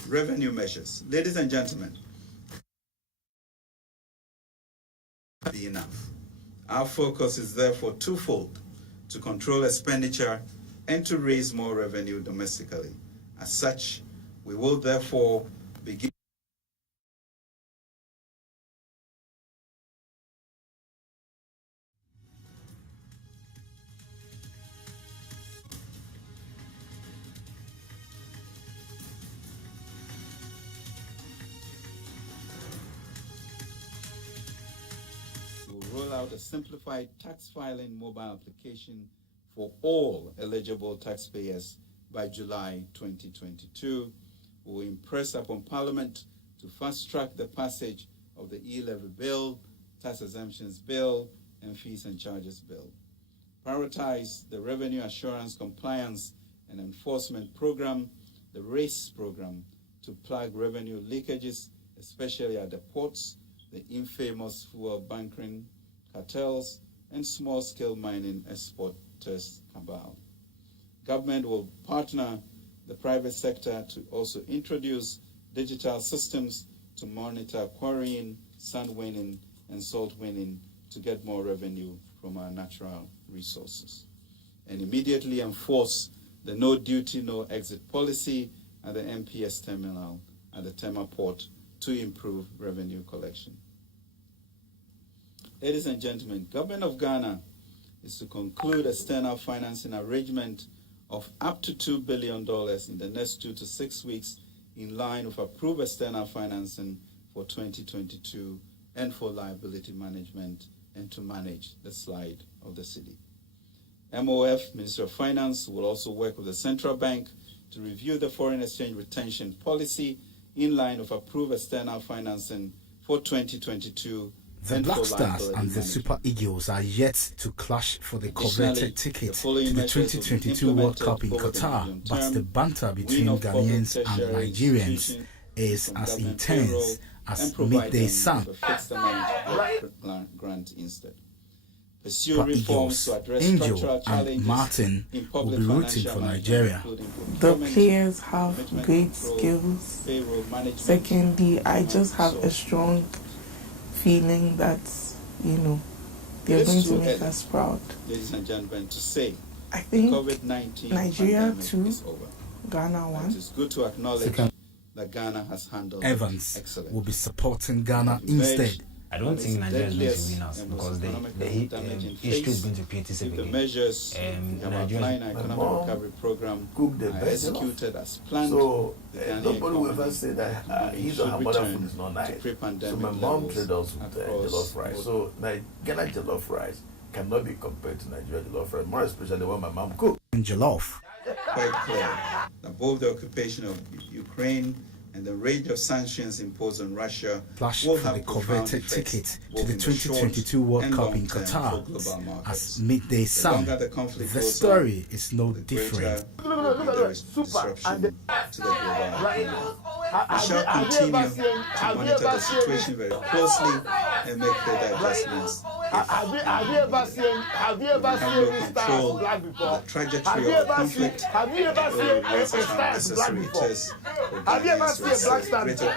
Revenue measures. Ladies and gentlemen, be enough. Our focus is therefore twofold: to control expenditure and to raise more revenue domestically. As such, we will therefore begin roll out a simplified tax filing mobile application for all eligible taxpayers by July 2022. We will impress upon Parliament to fast-track the passage of the E-levy bill, tax exemptions bill, and Fees and Charges Bill. Prioritize the Revenue Assurance Compliance and Enforcement Program, the RACE program, to plug revenue leakages, especially at the ports, the infamous fuel bunkering cartels, and small-scale mining exporters cabal. Government will partner the private sector to also introduce digital systems to monitor quarrying, sand winning, and salt winning to get more revenue from our natural resources. And immediately enforce the no duty, no exit policy at the MPS terminal at the Tema port to improve revenue collection. Ladies and gentlemen, Government of Ghana is to conclude external financing arrangement of up to $2 billion in the next 2 to 6 weeks in line with approved external financing for 2022 and for liability management and to manage the slide of the city. MOF, Ministry of Finance, will also work with the Central Bank to review the foreign exchange retention policy in line with approved external financing for 2022. The Black Stars and the Super Eagles are yet to clash for the coveted ticket to the 2022 World Cup in Qatar, but the banter between Ghanaians and Nigerians is as intense as midday sun. Super Eagles, Angel and Martin will be rooting for Nigeria. The players have great skills. Secondly, I just have a strong feeling that, they're going to make us proud. Ladies and gentlemen, to say I think COVID-19 Nigeria 2, is over. Ghana 1. It is good to acknowledge that Ghana has handled Evans excellent. will be supporting Ghana instead. I don't think Nigeria is going to win us because the history is going to repeat itself again. The measures Nigerian economic recovery program are executed as planned. So nobody will ever say that his or her mother food is not nice. So my mom trade us with jollof rice. So Ghana jollof rice cannot be compared to Nigeria jollof rice, more especially when my mom cooks. Jollof. Quite clear that both the occupation of Ukraine and the range of sanctions imposed on Russia clash will for have the coveted ticket to the in 2022 World Cup in Qatar. As midday sun, the story is no different. Disruption to the global economy. We shall continue to monitor the situation very closely and make further adjustments. Have you ever seen control the trajectory of the conflict. Have you ever seen a star black before? Have you ever seen a black star before?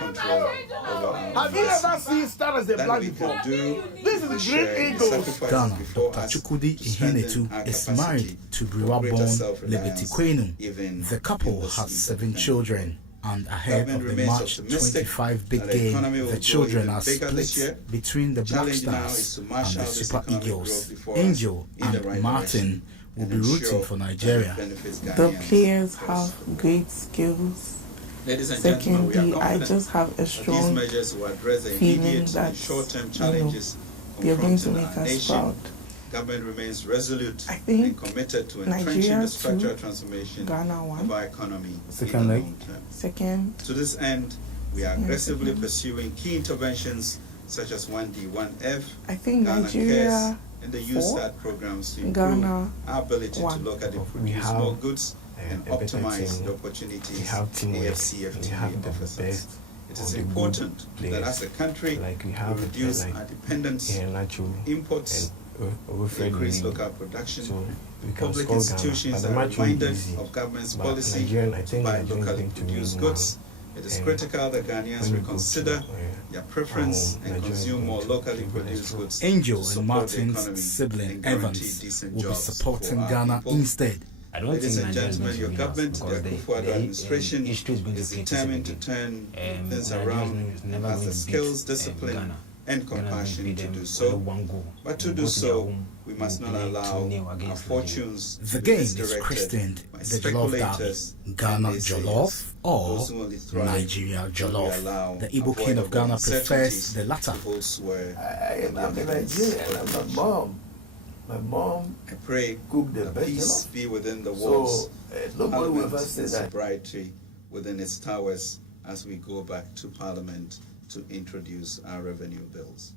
Have you ever seen star as a black before? This is Green Eagles. Ghana, Dr. Chukudi Ihenetu is married to Briwa-born Liberty Kwenu. The couple has 7 children. And ahead of the March 25 big game, the children are split between the Black Stars and the Super Eagles. Angel and Martin will be rooting for Nigeria. The players have great skills. Secondly, I just have a strong feeling that they're going to make us proud. Government remains resolute and committed to entrenching Nigeria the structural transformation of our economy in the long term. Second. To this end, we are aggressively pursuing key interventions such as 1D, 1F, I think Ghana Nigeria Cares, and the YouStart programs to improve our ability to locally produce more goods and optimize the opportunities AFCFTA offers us. It is important that as a country, we reduce our dependence on imports, increase local production. Public institutions are reminded of government's policy to buy locally produced goods. It is critical that Ghanaians reconsider their preference and consume more locally produced goods. Angel and Martin's sibling Evans will be supporting Ghana instead. Ladies and gentlemen, your government, the Akufo-Addo administration, is determined to turn things around and has the skills, discipline, and compassion to do so. But to do so, we must not allow our fortunes the game is christened the Jollof Derby, Ghana Jollof or Nigeria Jollof. The Igbo king of Ghana prefers the latter. I'm Nigerian, I'm my mom I pray cooked the peace be within the walls, nobody will ever say that. sobriety within its towers as we go back to Parliament to introduce our revenue bills.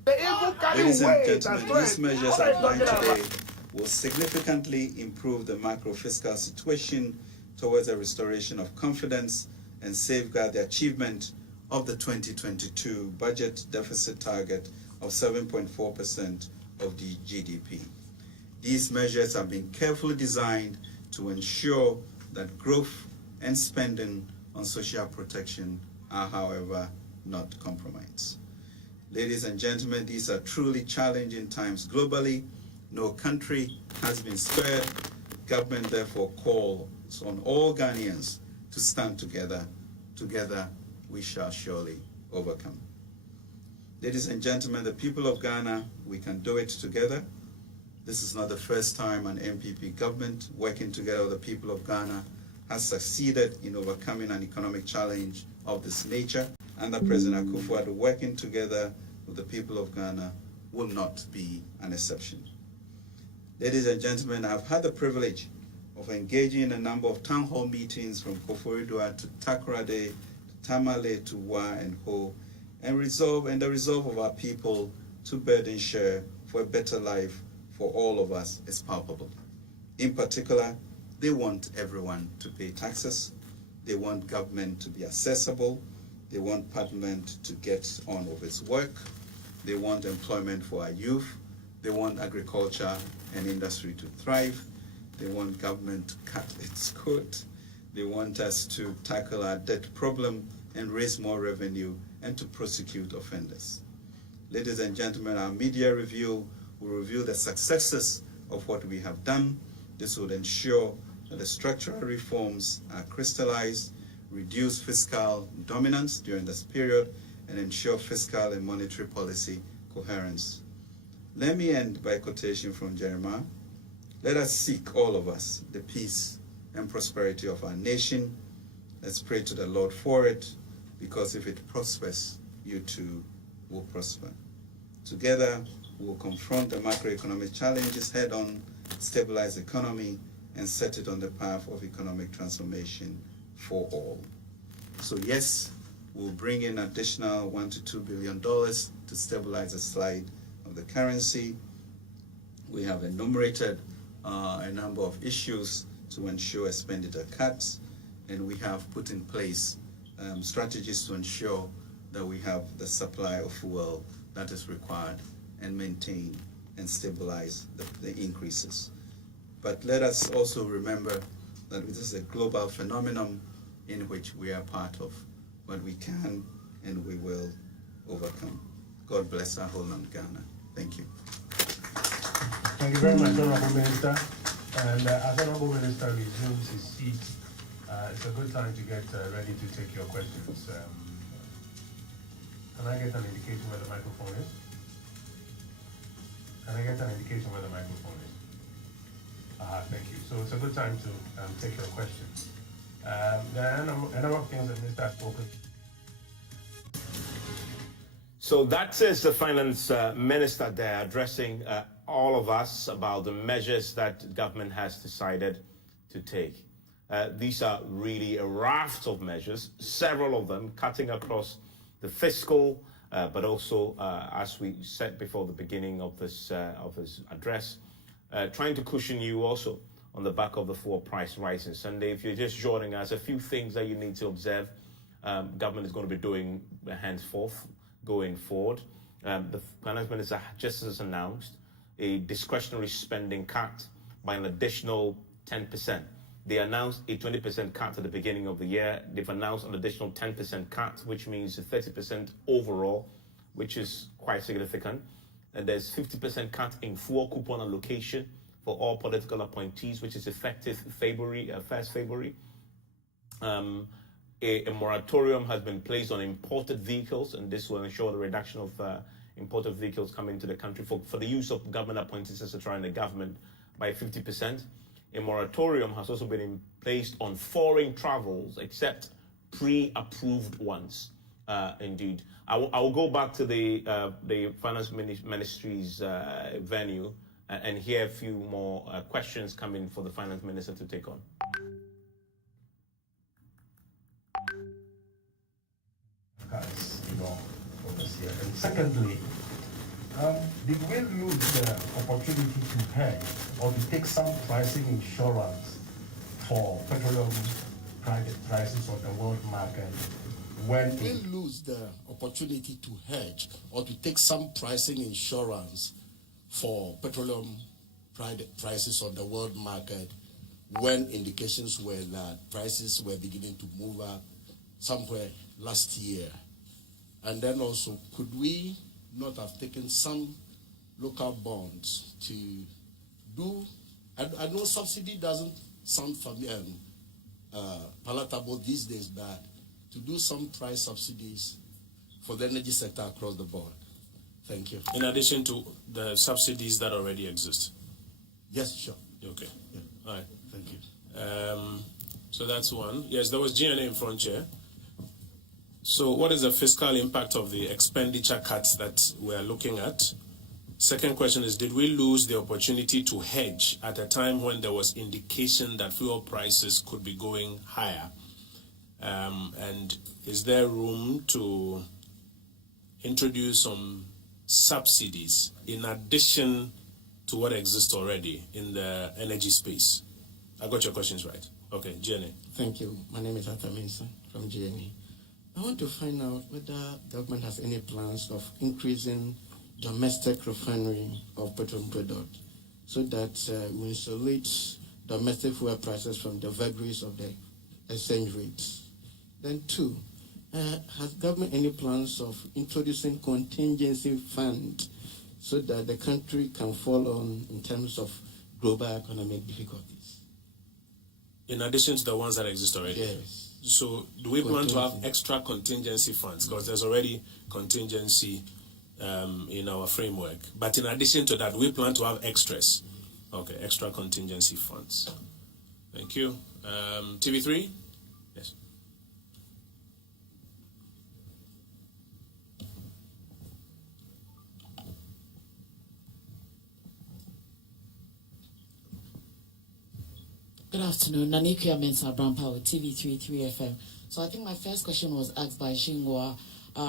Ladies and gentlemen, these measures outlined today will significantly improve the macro-fiscal situation towards a restoration of confidence and safeguard the achievement of the 2022 budget deficit target of 7.4% of the GDP. These measures have been carefully designed to ensure that growth and spending on social protection are, however, not compromised. Ladies and gentlemen, these are truly challenging times globally. No country has been spared. Government therefore calls on all Ghanaians to stand together. Together, we shall surely overcome. Ladies and gentlemen, the people of Ghana, we can do it together. This is not the first time an NPP government working together with the people of Ghana has succeeded in overcoming an economic challenge of this nature. Under President Akufo-Addo, working together with the people of Ghana will not be an exception. Ladies and gentlemen, I've had the privilege of engaging in a number of town hall meetings from Koforidua to Takoradi, to Tamale, to Wa and Ho, and the resolve of our people to burden share for a better life for all of us is palpable. In particular, they want everyone to pay taxes. They want government to be accessible. They want Parliament to get on with its work. They want employment for our youth. They want agriculture and industry to thrive. They want government to cut its coat. They want us to tackle our debt problem and raise more revenue and to prosecute offenders. Ladies and gentlemen, our media review will review the successes of what we have done. This will ensure that the structural reforms are crystallized, reduce fiscal dominance during this period, and ensure fiscal and monetary policy coherence. Let me end by a quotation from Jeremiah. Let us seek, all of us, the peace and prosperity of our nation. Let's pray to the Lord for it, because if it prospers, you too will prosper. Together, we will confront the macroeconomic challenges head on, stabilize the economy, and set it on the path of economic transformation for all. So yes, we'll bring in additional $1 to $2 billion to stabilize the slide of the currency. We have enumerated a number of issues to ensure expenditure cuts, and we have put in place strategies to ensure that we have the supply of fuel that is required and maintain and stabilize the increases. But let us also remember that this is a global phenomenon in which we are part of, but we can and we will overcome. God bless our homeland, Ghana. Thank you. Thank you very much, Honorable Minister. And as Honorable Minister resumes his seat, it's a good time to get ready to take your questions. Can I get an indication where the microphone is? Can I get an indication where the microphone is? Thank you. So it's a good time to take your questions. There are a number of things that Mr. has spoken. So that is the finance minister there addressing all of us about the measures that government has decided to take. These are really a raft of measures, several of them cutting across the fiscal, but also, as we said before the beginning of this address, trying to cushion you also on the back of the fuel price rise in Sunday. If you're just joining us, a few things that you need to observe. Government is going to be doing henceforth going forward. The finance minister just has announced a discretionary spending cut by an additional 10%. They announced a 20% cut at the beginning of the year. They've announced an additional 10% cut, which means a 30% overall, which is quite significant. And there's 50% cut in fuel coupon allocation for all political appointees, which is effective February, 1st February. A moratorium has been placed on imported vehicles, and this will ensure the reduction of imported vehicles coming to the country for the use of government appointees, etc., in the government by 50%. A moratorium has also been placed on foreign travels, except pre-approved ones. Indeed, I will go back to the finance ministry's venue and hear a few more questions coming for the finance minister to take on. As you know, for here? And secondly, did we lose the opportunity to hedge or to take some pricing insurance for petroleum prices on the world market? When we lose the opportunity to hedge or to take some pricing insurance for petroleum prices on the world market when indications were that prices were beginning to move up somewhere last year? And then also, could we not have taken some local bonds to do, I know subsidy doesn't sound familiar, palatable these days, but to do some price subsidies for the energy sector across the board? Thank you. In addition to the subsidies that already exist? Yes, sure. Okay. Yeah. All right. Thank you. So that's one. Yes, there was GNA in front here. So what is the fiscal impact of the expenditure cuts that we are looking at? Second question is, did we lose the opportunity to hedge at a time when there was indication that fuel prices could be going higher? And is there room to introduce some subsidies in addition to what exists already in the energy space? I got your questions right. Okay, GNA. Thank you. My name is Arthur Mensah from GNA. I want to find out whether the government has any plans of increasing domestic refinery of petroleum products so that we insulate domestic fuel prices from the vagaries of the exchange rates. Then two, has government any plans of introducing contingency fund so that the country can fall on in terms of global economic difficulties? In addition to the ones that exist already? Yes. So do we plan to have extra contingency funds? Because there's already contingency in our framework. But in addition to that, we plan to have extras. Okay, extra contingency funds. Thank you. TV3? Yes. Good afternoon. Nanikia Mensah Brampao, TV3 3FM. So I think my first question was asked by Shingwa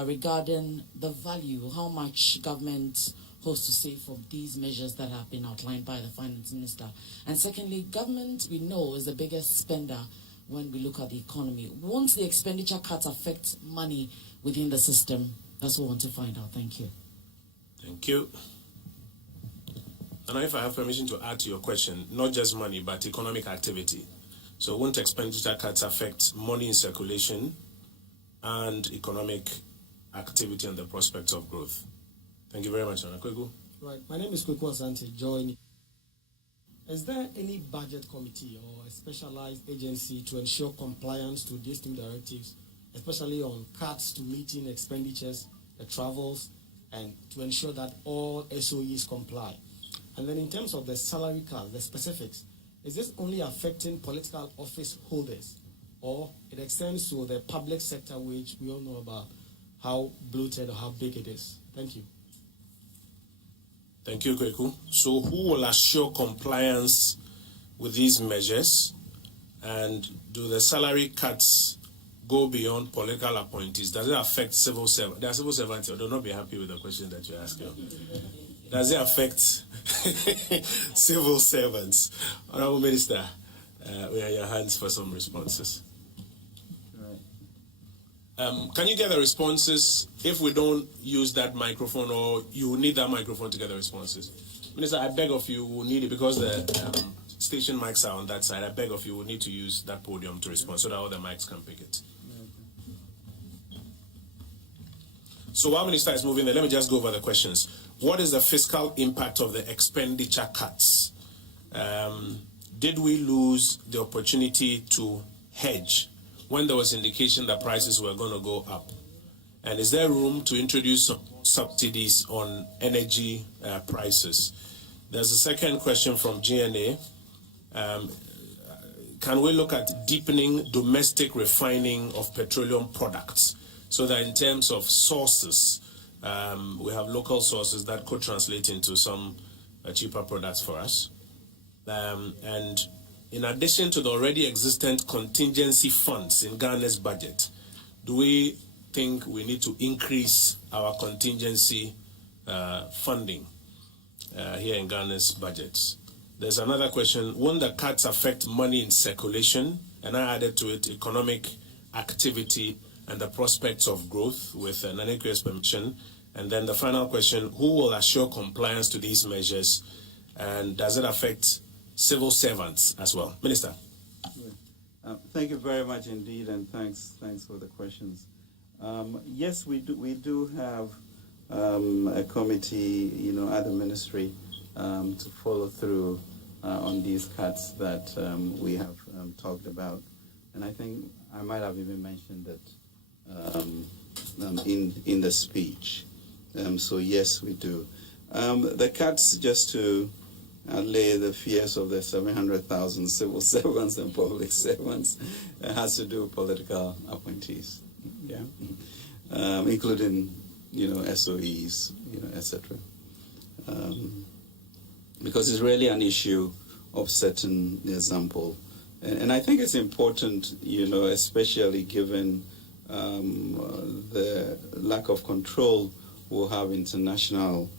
regarding the value, how much government hopes to save from these measures that have been outlined by the finance minister. And secondly, government, we know, is the biggest spender when we look at the economy. Won't the expenditure cuts affect money within the system? That's what I want to find out. Thank you. Thank you. And if I have permission to add to your question, not just money, but economic activity. So won't expenditure cuts affect money in circulation and economic activity and the prospects of growth? Thank you very much, Anna Kwegu. Right. My name is Kweku Asante, join. Is there any budget committee or a specialized agency to ensure compliance to these two directives, especially on cuts to meeting expenditures, the travels, and to ensure that all SOEs comply? And then in terms of the salary cut, the specifics, is this only affecting political office holders, or it extends to the public sector, which we all know about how bloated or how big it is? Thank you. Thank you, Kweku. So who will assure compliance with these measures? And do the salary cuts go beyond political appointees? Does it affect civil servants? There are civil servants. I do not be happy with the question that you're asking. Does it affect civil servants? Honorable Minister, we are in your hands for some responses. Can you get the responses if we don't use that microphone, or you need that microphone to get the responses? Minister, I beg of you, we'll need it because the station mics are on that side. I beg of you, we'll need to use that podium to respond so that all the mics can pick it. So while Minister is moving there, let me just go over the questions. What is the fiscal impact of the expenditure cuts? Did we lose the opportunity to hedge when there was indication that prices were going to go up? And is there room to introduce some subsidies on energy prices? There's a second question from GNA. Can we look at deepening domestic refining of petroleum products so that in terms of sources, we have local sources that could translate into some cheaper products for us? And in addition to the already existent contingency funds in Ghana's budget, do we think we need to increase our contingency funding here in Ghana's budgets. There's another question. Won't the cuts affect money in circulation? And I added to it economic activity and the prospects of growth with an Nanekw's permission. And then the final question, who will assure compliance to these measures? And does it affect civil servants as well? Minister. Thank you very much indeed, and thanks for the questions. Yes, we do have a committee, at the ministry to follow through on these cuts that we have talked about. And I think I might have even mentioned that in the speech. So yes, we do. The cuts, just to allay the fears of the 700,000 civil servants and public servants, has to do with political appointees, including SOEs, etc. Because it's really an issue of setting the example, and I think it's important, especially given the lack of control we'll have international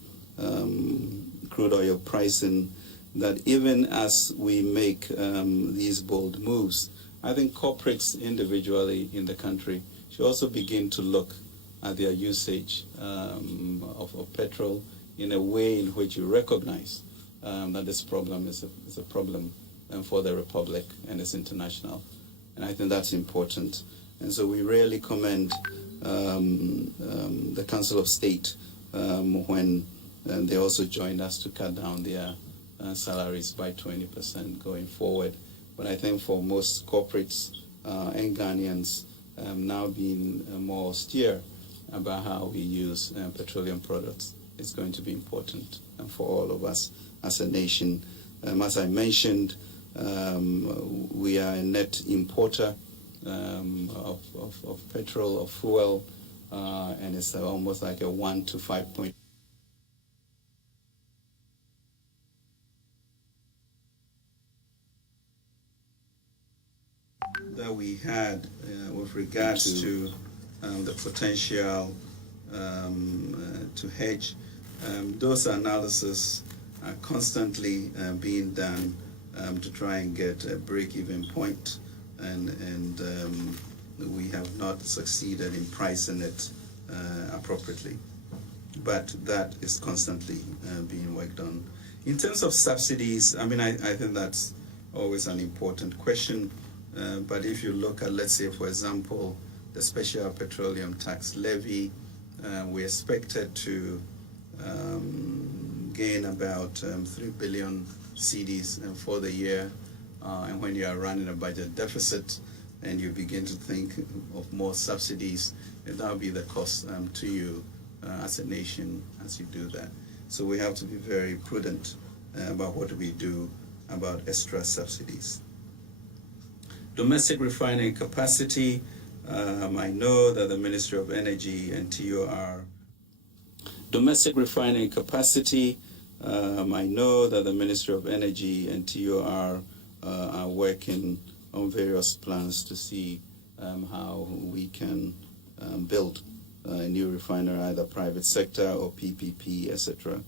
crude oil pricing, that even as we make these bold moves, I think corporates individually in the country should also begin to look at their usage of petrol in a way in which you recognize that this problem is a problem for the Republic and it's international. And I think that's important. And so we really commend the Council of State when they also joined us to cut down their salaries by 20% going forward. But I think for most corporates and Ghanaians, now being more austere about how we use petroleum products is going to be important for all of us as a nation. As I mentioned, we are a net importer of petrol, of fuel, and it's almost like a 1 to 5 point. That we had with regards to the potential to hedge. Those analyses are constantly being done to try and get a break-even point, and we have not succeeded in pricing it appropriately. But that is constantly being worked on. In terms of subsidies, I think that's always an important question. But if you look at, let's say, for example, the special petroleum tax levy, we expected to gain about 3 billion cedis for the year. And when you are running a budget deficit and you begin to think of more subsidies, that will be the cost to you as a nation as you do that. So we have to be very prudent about what we do about extra subsidies. Domestic refining capacity, I know that the Ministry of Energy and TOR. Domestic refining capacity, I know that the Ministry of Energy and TOR are working on various plans to see how we can build a new refinery, either private sector or PPP, etc.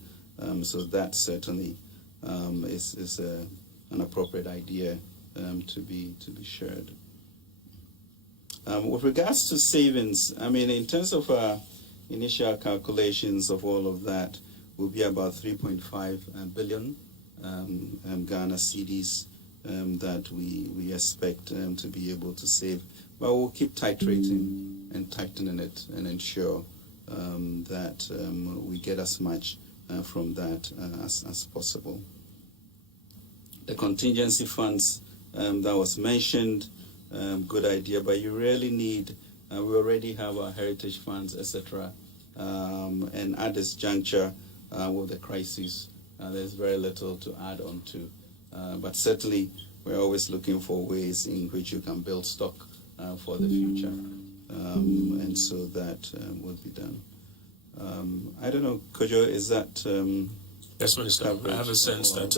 So that certainly is an appropriate idea to be shared. With regards to savings, in terms of initial calculations of all of that, will be about 3.5 billion Ghana cedis that we expect to be able to save. But we'll keep titrating and tightening it and ensure that we get as much from that as possible. The contingency funds that was mentioned, good idea, but you really need, we already have our heritage funds, etc. And at this juncture, with the crisis, there's very little to add on to. But certainly, we're always looking for ways in which you can build stock for the future. And so that would be done. I don't know, Kojo, is that... Yes, Minister. I have a sense that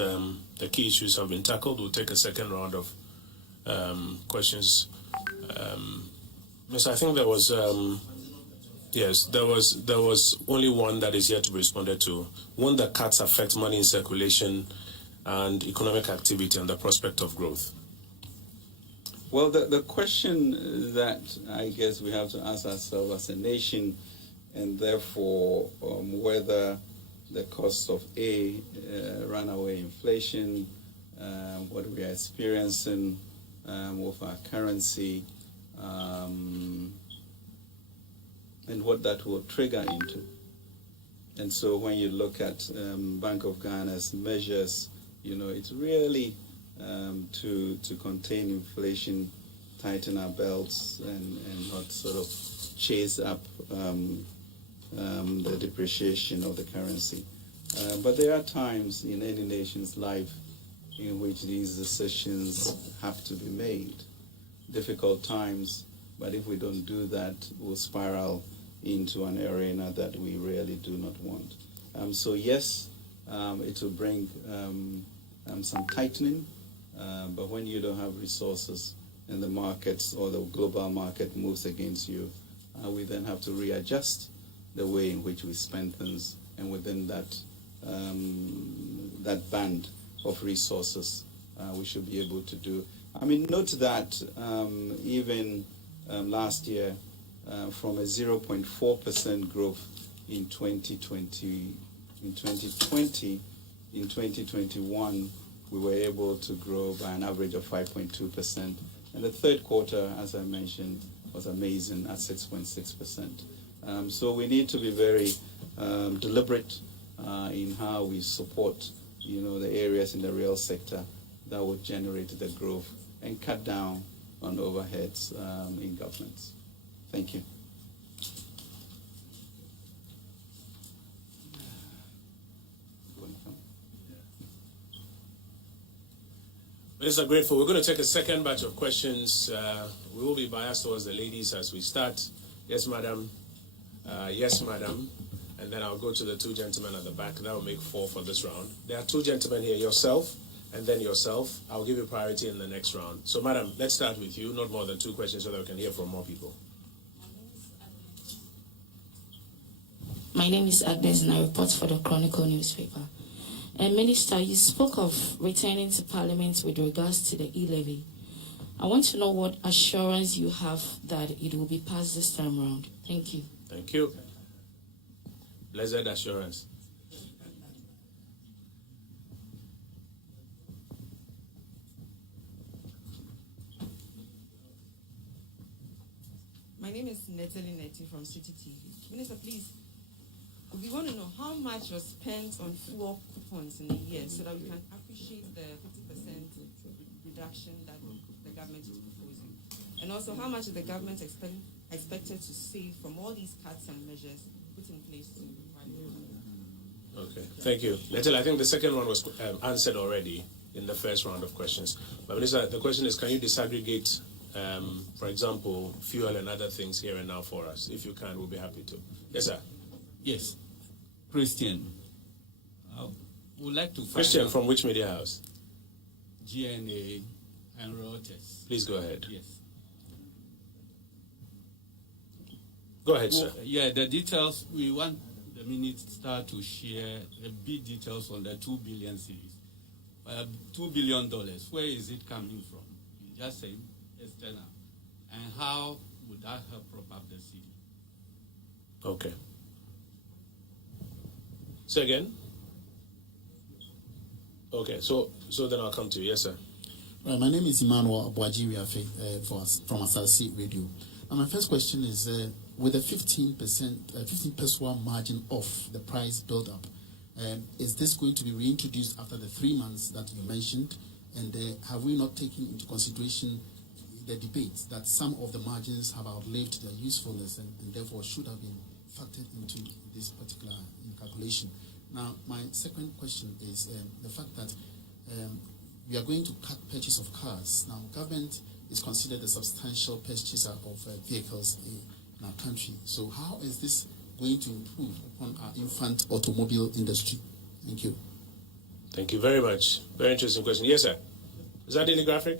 the key issues have been tackled. We'll take a second round of questions. Minister, I think there was Yes, there was only one that is yet to be responded to. One, that cuts affect money in circulation and economic activity and the prospect of growth. Well, the question that I guess we have to ask ourselves as a nation, and therefore whether the cost of runaway inflation, what we are experiencing with our currency, and what that will trigger into. And so when you look at Bank of Ghana's measures, it's really to contain inflation, tighten our belts, and not sort of chase up the depreciation of the currency. But there are times in any nation's life in which these decisions have to be made. Difficult times, but if we don't do that, we'll spiral into an arena that we really do not want. So yes, it will bring some tightening, but when you don't have resources and the markets or the global market moves against you, we then have to readjust the way in which we spend things, and within that that band of resources, we should be able to do. I mean, note that even last year, from a 0.4% growth in 2020, in 2021, we were able to grow by an average of 5.2%. And the third quarter, as I mentioned, was amazing at 6.6%. So we need to be very deliberate in how we support, the areas in the real sector that will generate the growth and cut down on overheads in governments. Thank you. Minister, grateful. We're going to take a second batch of questions. We will be biased towards the ladies as we start. Yes, madam. Yes, madam. And then I'll go to the two gentlemen at the back. That will make 4 for this round. There are 2 gentlemen here, yourself and then yourself. I'll give you priority in the next round. So, madam, let's start with you. Not more than 2 questions so that we can hear from more people. My name is Agnes and I report for the Chronicle newspaper. Minister, you spoke of returning to Parliament with regards to the E-levy. I want to know what assurance you have that it will be passed this time around. Thank you. Thank you. Blessed assurance. My name is Natalie Neti from City TV. Minister, please, we want to know how much was spent on fuel coupons in a year so that we can appreciate the 50% reduction that the government is proposing. And also, how much is the government expected to save from all these cuts and measures put in place to Okay, thank you. Natalie, I think the second one was answered already in the first round of questions. But Minister, the question is, can you disaggregate, for example, fuel and other things here and now for us? If you can, we'll be happy to. Yes, sir. Yes. Christian, I would like to find Christian, from which media house? GNA and Reuters. Please go ahead. Yes. Go ahead, sir. Yeah, the details, we want the minister to share the big details on the 2 billion series. $2 billion, where is it coming from? You just say external. And how would that help prop up the city? Okay. Say again? Okay, so then I'll come to you. Yes, sir. Right, my name is Emmanuel Abuajiri from Asasi Radio. And my first question is, with a 15% margin off the price build-up, is this going to be reintroduced after the 3 months that you mentioned? And have we not taken into consideration the debate that some of the margins have outlived their usefulness and therefore should have been factored into this particular calculation? Now, my second question is the fact that we are going to cut purchase of cars. Now, government is considered a substantial purchaser of vehicles in our country. So how is this going to improve upon our infant automobile industry? Thank you. Thank you very much. Very interesting question. Yes, sir. Is that Daily Graphic?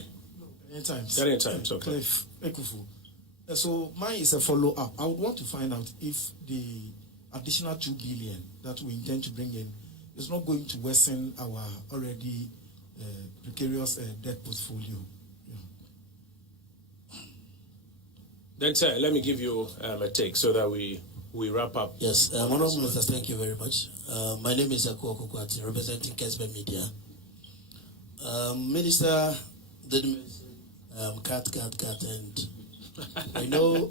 Daily Times. Daily Times, okay. Cliff Ekufu. So mine is a follow-up. I would want to find out if the additional 2 billion that we intend to bring in is not going to worsen our already precarious debt portfolio. Then, sir, let me give you a take so that we wrap up. Yes, Honorable Minister, thank you very much. My name is Akuo Kokwati, representing Kesbe Media. Minister did mention cut, and I know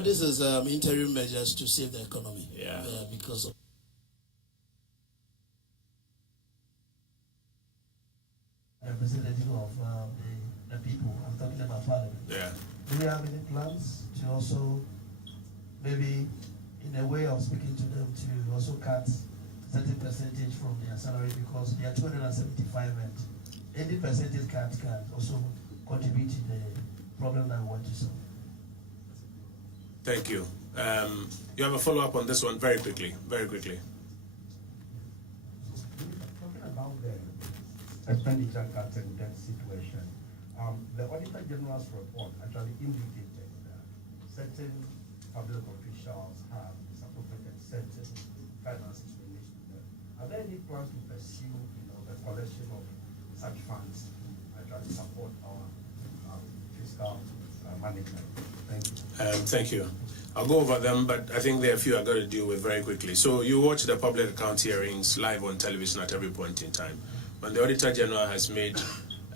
this is interim measures to save the economy. Yeah. Because of representative of the people. I'm talking about Parliament. Yeah. Do you have any plans to also, maybe in a way of speaking to them, to also cut certain percentage from their salary, because they are 275 and any percentage cut can also contribute to the problem that we want to solve. Thank you. You have a follow-up on this one very quickly. Talking about the expenditure cuts and debt situation, the Auditor General's report actually indicated that certain public officials have misappropriated certain finances released to them. Are there any plans to pursue, the collection of such funds to actually support our fiscal management? Thank you. Thank you. I'll go over them, but I think there are a few I've got to deal with very quickly. So you watch the public account hearings live on television at every point in time. When the Auditor General has made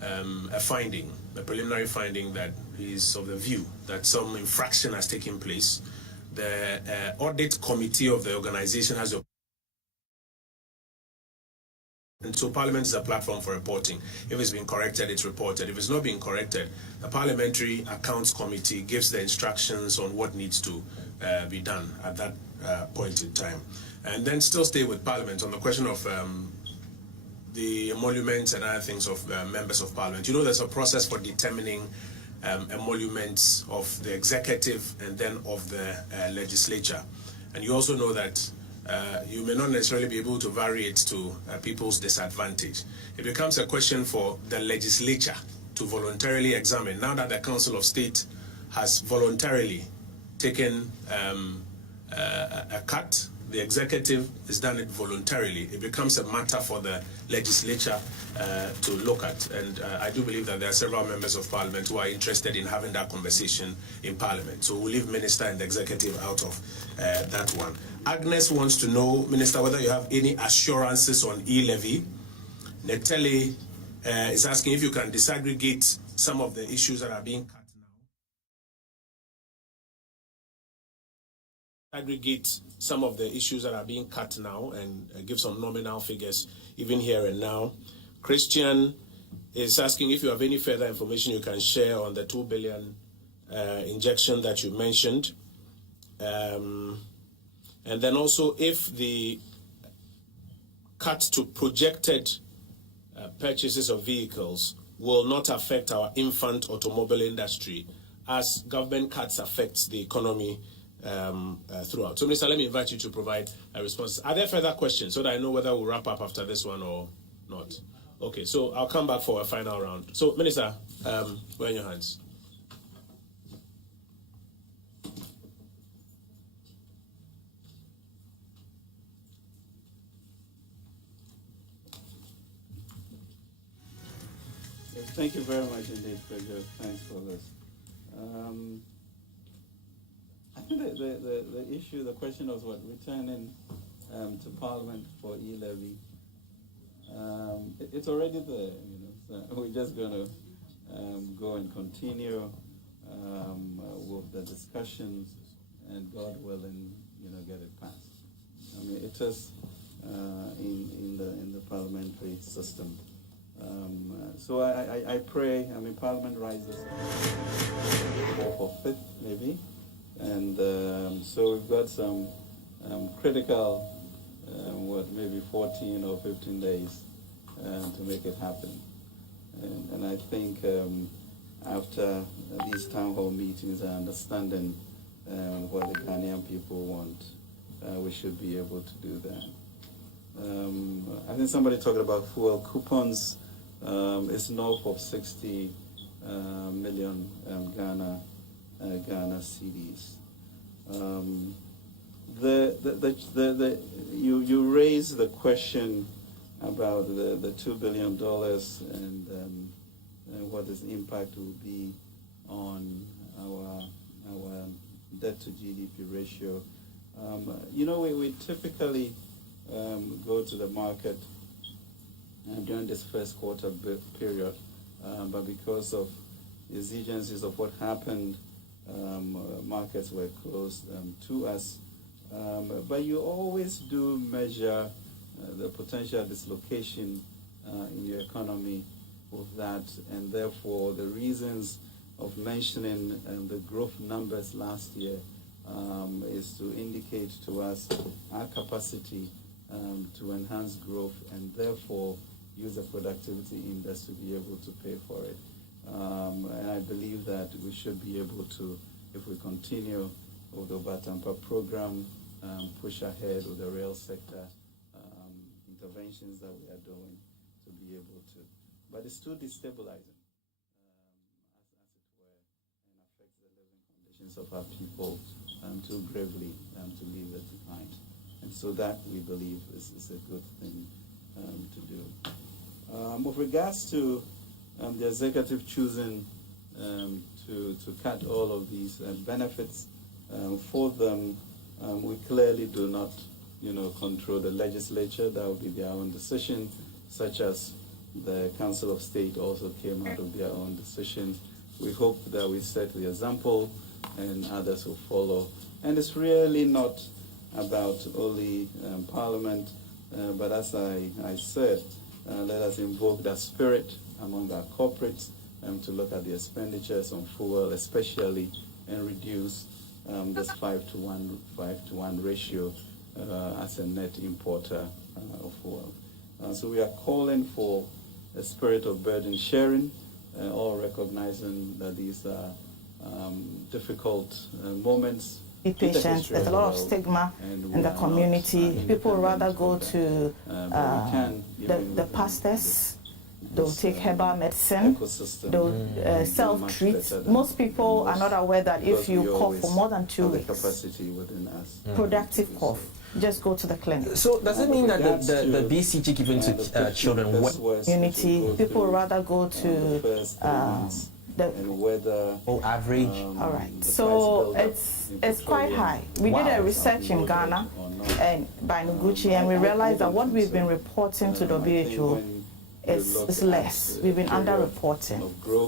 a preliminary finding that he's of the view that some infraction has taken place, the audit committee of the organization has a and so Parliament is a platform for reporting. If it's been corrected, it's reported. If it's not being corrected, the Parliamentary Accounts Committee gives the instructions on what needs to be done at that point in time. And then still stay with Parliament on the question of the emoluments and other things of members of Parliament. You know, there's a process for determining emoluments of the executive and then of the legislature. And you also know that you may not necessarily be able to vary it to people's disadvantage. It becomes a question for the legislature to voluntarily examine. Now that the Council of State has voluntarily taken a cut, the executive has done it voluntarily. It becomes a matter for the legislature to look at. And I do believe that there are several members of Parliament who are interested in having that conversation in Parliament. So we'll leave Minister and the executive out of that one. Agnes wants to know, Minister, whether you have any assurances on E-levy. Netele is asking if you can disaggregate some of the issues that are being cut now. Aggregate some of the issues that are being cut now and give some nominal figures even here and now. Christian is asking if you have any further information you can share on the 2 billion injection that you mentioned. And then also if the cut to projected purchases of vehicles will not affect our infant automobile industry as government cuts affects the economy throughout. So, Minister, let me invite you to provide a response. Are there further questions so that I know whether we'll wrap up after this one or not? Okay, so I'll come back for a final round. So, Minister, we're in your hands. Thank you very much indeed, Pedro. Thanks for this. I think the issue, the question was what, returning to Parliament for E-levy. It's already there, so we're just going to go and continue with the discussions, and God willing, get it passed. I mean, it is in the parliamentary system. So I pray, Parliament rises 4th or 5th maybe, and so we've got some critical, maybe 14 or 15 days to make it happen. And I think after these town hall meetings and understanding what the Ghanaian people want, we should be able to do that. I think somebody talked about fuel coupons. It's north of 60 million Ghana Ghana cedis. You raised the question about the $2 billion and what its impact will be on our debt to GDP ratio. We typically go to the market during this first quarter period, but because of the exigencies of what happened, markets were closed to us. But you always do measure the potential dislocation in your economy with that, and therefore the reasons of mentioning the growth numbers last year is to indicate to us our capacity to enhance growth and therefore use the productivity index to be able to pay for it. And I believe that we should be able to, if we continue with the Batampa program, push ahead with the rail sector interventions that we are doing to be able to. But it's too destabilizing, as it were, and affects the living conditions of our people too gravely to leave it behind. And so that, we believe, is a good thing to do. With regards to the executive choosing to cut all of these benefits for them, we clearly do not, control the legislature. That will be their own decision, such as the Council of State also came out of their own decision. We hope that we set the example and others will follow. And it's really not about only Parliament, but as I said, let us invoke that spirit among our corporates to look at the expenditures on fuel especially and reduce this 5 to 1 ratio as a net importer of fuel. So we are calling for a spirit of burden sharing, all recognizing that these are difficult moments. Be patient. There's a lot of stigma in the community. People rather go to the pastors. They'll take herbal medicine. They'll self-treat. Most people are not aware that if you cough for more than 2 weeks, productive cough, just go to the clinic. So does it mean that the BCG given to children community, people rather go to the average? All right. So it's quite high. We did a research in Ghana and by Noguchi, and we realized that what we've been reporting to WHO is less. We've been underreporting.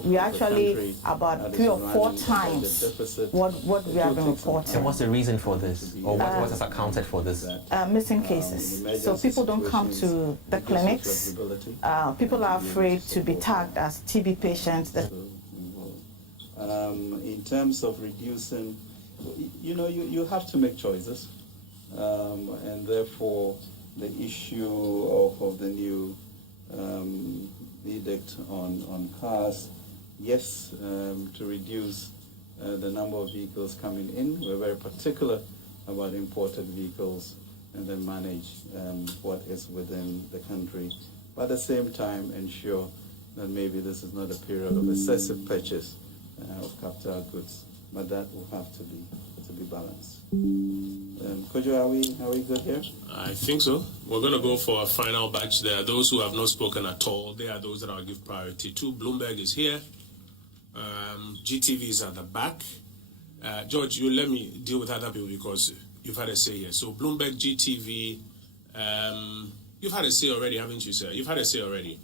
We actually about 3 or 4 times what we have been reporting. And what's the reason for this, or what has accounted for this? Missing cases. So people don't come to the clinics. People are afraid to be tagged as TB patients. In terms of reducing, you have to make choices, and therefore the issue of the new edict on cars, yes, to reduce the number of vehicles coming in. We're very particular about imported vehicles and then manage what is within the country. But at the same time, ensure that maybe this is not a period of excessive purchase of capital goods, but that will have to be balanced. Kojo, are we good here? I think so. We're going to go for a final batch. There are those who have not spoken at all. They are those that I'll give priority to. Bloomberg is here. GTV is at the back. George, you let me deal with other people because you've had a say here. So Bloomberg, GTV, you've had a say already, haven't you, sir? You've had a say already.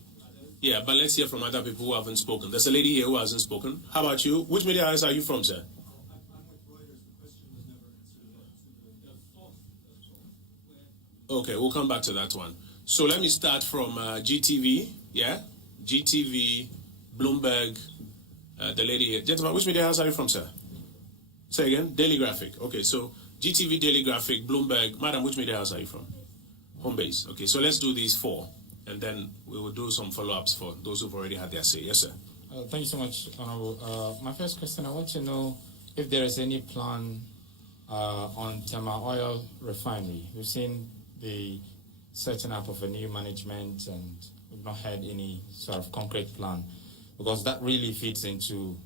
Yeah, but let's hear from other people who haven't spoken. There's a lady here who hasn't spoken. How about you? Which media house are you from, sir? Okay, we'll come back to that one. So let me start from GTV, yeah? GTV, Bloomberg, the lady here. Gentlemen, which media house are you from, sir? Say again? Daily Graphic. Okay, so GTV, Daily Graphic, Bloomberg. Madam, which media house are you from? Home Base. Okay, so let's do these 4, and then we will do some follow-ups for those who've already had their say. Yes, sir. Thank you so much, Honorable. My first question, I want to know if there is any plan on Tema Oil Refinery. We've seen the setting up of a new management, and we've not had any sort of concrete plan, because that really feeds into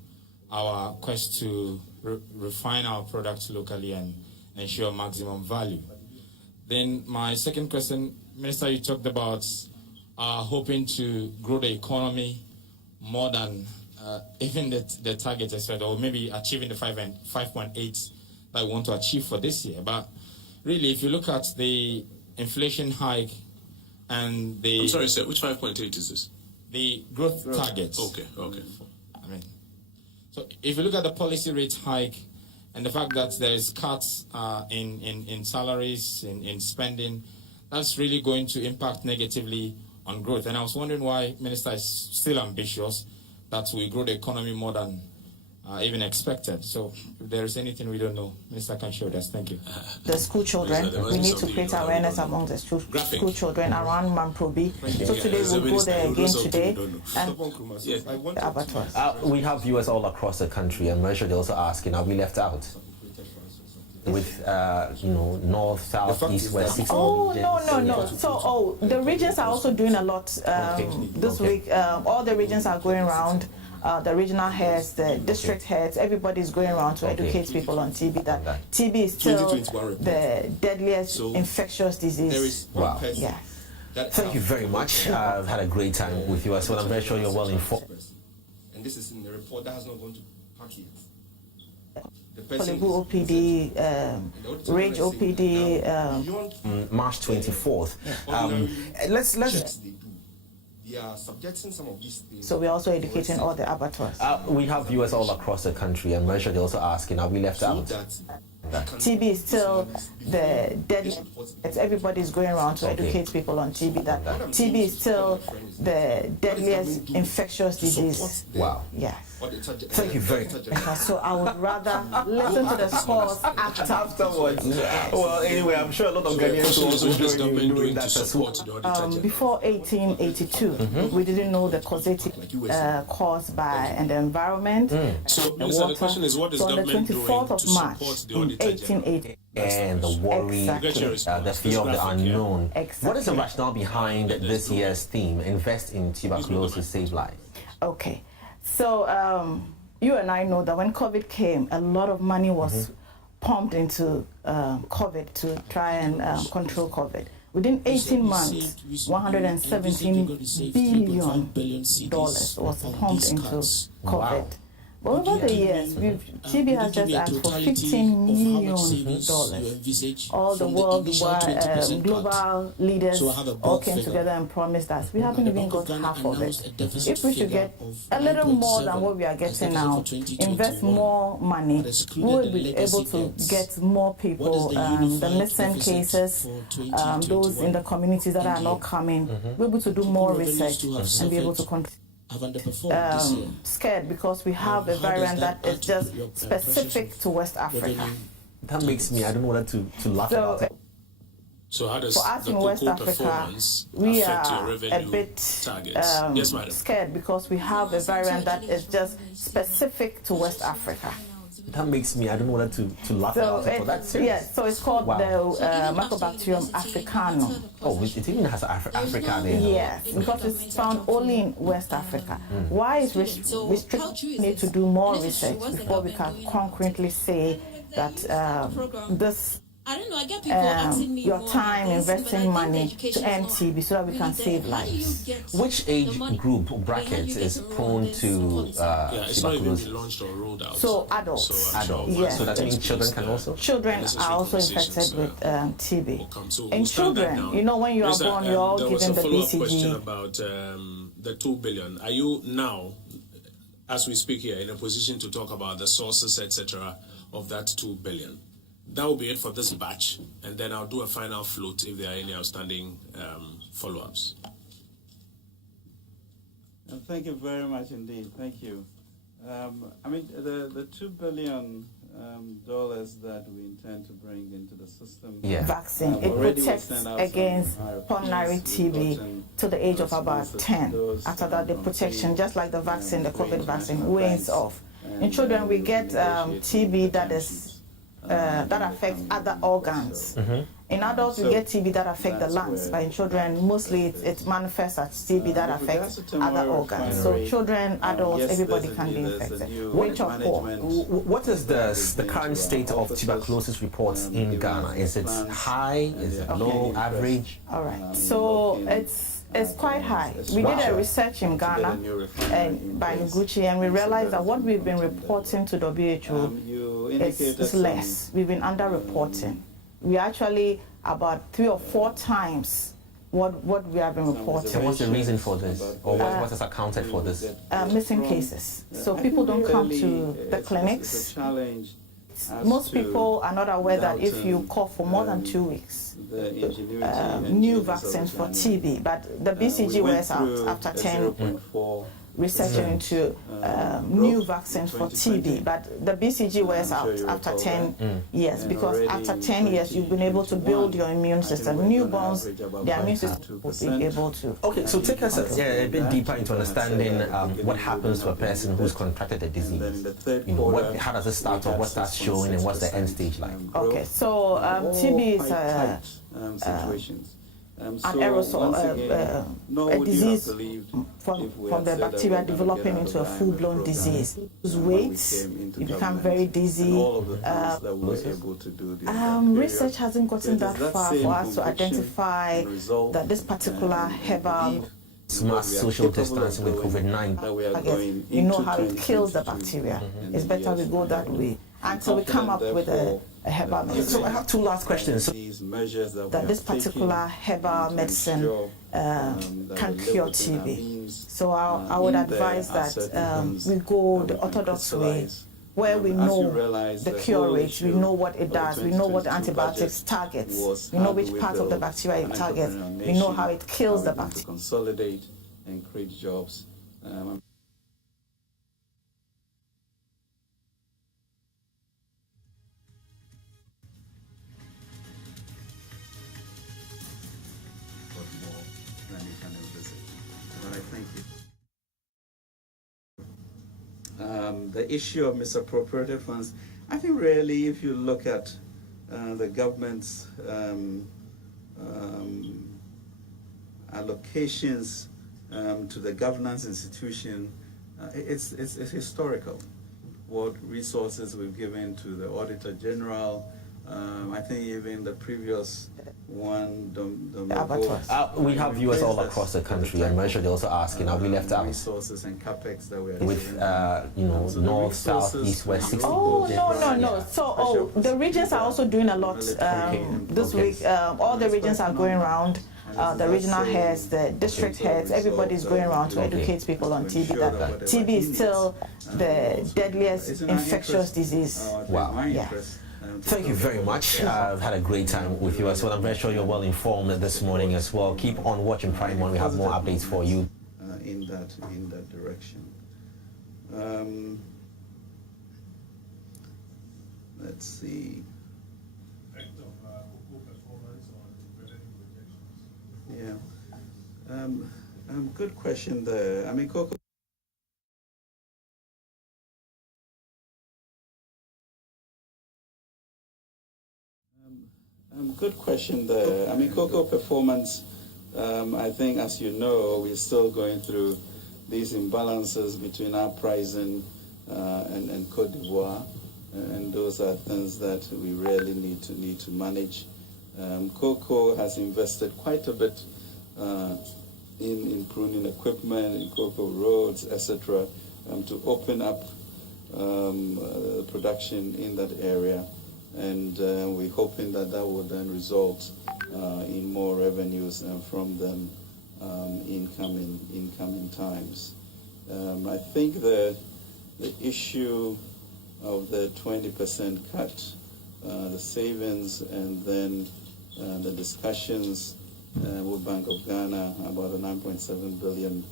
our quest to refine our products locally and ensure maximum value. Then my second question, Minister, you talked about hoping to grow the economy more than even the target expected, or maybe achieving the 5.8 that we want to achieve for this year. But really, if you look at the inflation hike and the... I'm sorry, sir, which 5.8 is this? The growth targets. Okay. I mean, so if you look at the policy rate hike and the fact that there's cuts in salaries, in spending, that's really going to impact negatively on growth. And I was wondering why Minister is still ambitious that we grow the economy more than even expected. So if there is anything we don't know, Minister can share with us. Thank you. The school children, we need to create awareness among the school children around Mamprobi. So today we'll go there again today. And the abattoirs. We have viewers all across the country, and I'm sure they're also asking, are we left out? With north, south, east, west. No. So the regions are also doing a lot this week. All the regions are going around. The regional heads, the district heads, everybody's going around to educate people on TB. That TB is still the deadliest infectious disease. Wow. Yeah. Thank you very much. I've had a great time with you as well. I'm very sure you're well informed. And this is in the report that has not gone to PAC yet. Polibu OPD, Rage OPD. March 24th. Let's. They are subjecting some of these things. So we're also educating all the abattoirs. We have viewers all across the country, and I'm sure they're also asking, are we left out? TB is still the deadly. Everybody's going around to educate people on TB. That TB is still the deadliest infectious disease. Wow. Yeah. Thank you very much. So I would rather listen to the scores afterwards. Well, anyway, I'm sure a lot of Ghanaians will also join doing that as well. Before 1882, we didn't know the causative caused by the environment. So, Minister, the question is, what is government doing to support the Auditor General? 1880. And the worry, the fear of the unknown. Exactly. What is the rationale behind this year's theme, Invest in Tuberculosis, Save Lives? Okay. So you and I know that when COVID came, a lot of money was pumped into COVID to try and control COVID. Within 18 months, $117 billion was pumped into COVID. Wow. But over the years, TB has just asked for $15 million. All the worldwide global leaders all came together and promised us. We haven't even got half of it. If we should get a little more than what we are getting now, invest more money, we will be able to get more people, the missing cases, those in the communities that are not coming, we're able to do more research and be able to control. Scared because we have a variant that is just specific to West Africa. That makes me, I don't know whether to laugh about it. So how does for us in West Africa, we are a bit scared because we have a variant that is just specific to West Africa. That makes me, I don't know whether to laugh about it. That's serious. Yes, so it's called the Mycobacterium africanum. Oh, it even has Africa there. Yes, because it's found only in West Africa. Why is restricted? Need to do more research before we can concretely say that this. I don't know, I get people asking me your time investing money to end TB so that we can save lives. Which age group bracket is prone to it's not even been launched or rolled out. So adults. Yes. So that means children can also? Children are also infected with TB. In children, you know, when you are born, you're all given the BCG. There was a follow-up question about the $2 billion. Are you now, as we speak here, in a position to talk about the sources, etc., of that $2 billion? That will be it for this batch, and then I'll do a final float if there are any outstanding follow-ups. Thank you very much indeed. Thank you. I mean, the $2 billion that we intend to bring into the system. Vaccine. It protects against pulmonary TB to the age of about 10. After that, the protection, just like the vaccine, the COVID vaccine, wanes off. In children, we get TB that is that affects other organs. In adults, we get TB that affect the lungs, but in children, mostly it manifests as TB that affects other organs. So children, adults, everybody can be infected. Rich or poor. What is the current state of tuberculosis reports in Ghana? Is it high? Is it low? Average? All right. So it's quite high. We did a research in Ghana and by Nguchi, and we realized that what we've been reporting to WHO is less. We've been underreporting. We actually about 3 or 4 times what we have been reporting. So what's the reason for this, or what has accounted for this? Missing cases. So people don't come to the clinics. Most people are not aware that if you cough for more than 2 weeks, new vaccines for TB, but the BCG wears out after 10 researching into new vaccines for TB, but the BCG wears out after 10 years, because after 10 years you've been able to build your immune system. Newborns, their immune system will be able to. Okay, so take us a bit deeper into understanding what happens to a person who's contracted the disease. You know, how does it start off, what starts showing, and what's the end stage like? Okay, so TB is situations. An aerosol, a disease from the bacteria developing into a full-blown disease. Lose weight, you become very dizzy. Research hasn't gotten that far for us to identify that this particular herbal mass social distancing with COVID-19. We know how it kills the bacteria. It's better we go that way until we come up with a herbal medicine. So I have 2 last questions. That this particular herbal medicine can cure TB. So I would advise that we go the orthodox way, where we know the cure rate, we know what it does, we know what the antibiotics targets, we know which part of the bacteria it targets, we know how it kills the bacteria. Consolidate and create jobs. The issue of misappropriated funds, I think really if you look at the government's allocations to the governance institution, it's historical. What resources we've given to the Auditor General, I think even the previous one, we have viewers all across the country, and I'm sure they're also asking, are we left out? Resources and capex that we are with you know, north, south, east, west, 60. Oh no. So the regions are also doing a lot this week. All the regions are going around. The regional heads, the district heads, everybody's going around to educate people on TB. That TB is still the deadliest infectious disease. Wow. Yeah. Thank you very much. I've had a great time with you as well. I'm very sure you're well informed this morning as well. Keep on watching Prime One. We have more updates for you. In that direction. Let's see. Yeah. Good question there. I mean, Cocoa. Good question there. I mean, cocoa performance, I think, as you know, we're still going through these imbalances between our pricing and Cote d'Ivoire, and those are things that we really need to manage. Cocoa has invested quite a bit in pruning equipment, in cocoa roads, etc., to open up production in that area. And we're hoping that will then result in more revenues from them in coming times. I think the issue of the 20% cut, the savings, and then the discussions with Bank of Ghana about the 9.7 billion,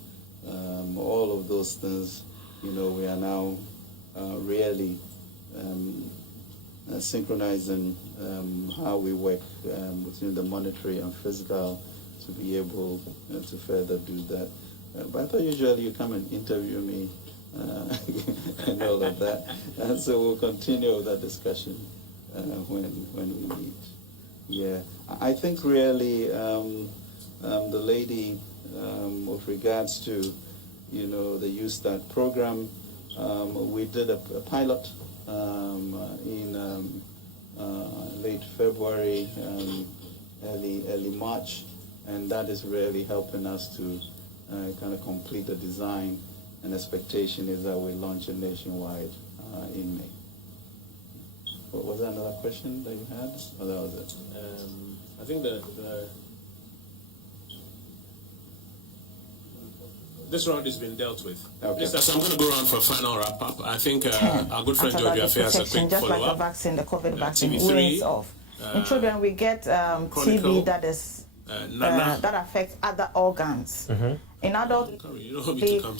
all of those things, you know, we are now really synchronizing how we work between the monetary and fiscal to be able to further do that. But I thought usually you come and interview me and all of that. And so we'll continue that discussion when we meet. Yeah, I think really the lady, with regards to, the Youth Start program, we did a pilot in late February, early March, and that is really helping us to kind of complete the design, and expectation is that we launch it nationwide in May. Was there another question that you had, or that was it? I think this round has been dealt with. Okay. So I'm going to go around for a final wrap-up. I think our good friend George Afia has a quick just follow-up. like the vaccine, the COVID vaccine TV3, wears off. In children, we get TB that is that affects other organs. In adults,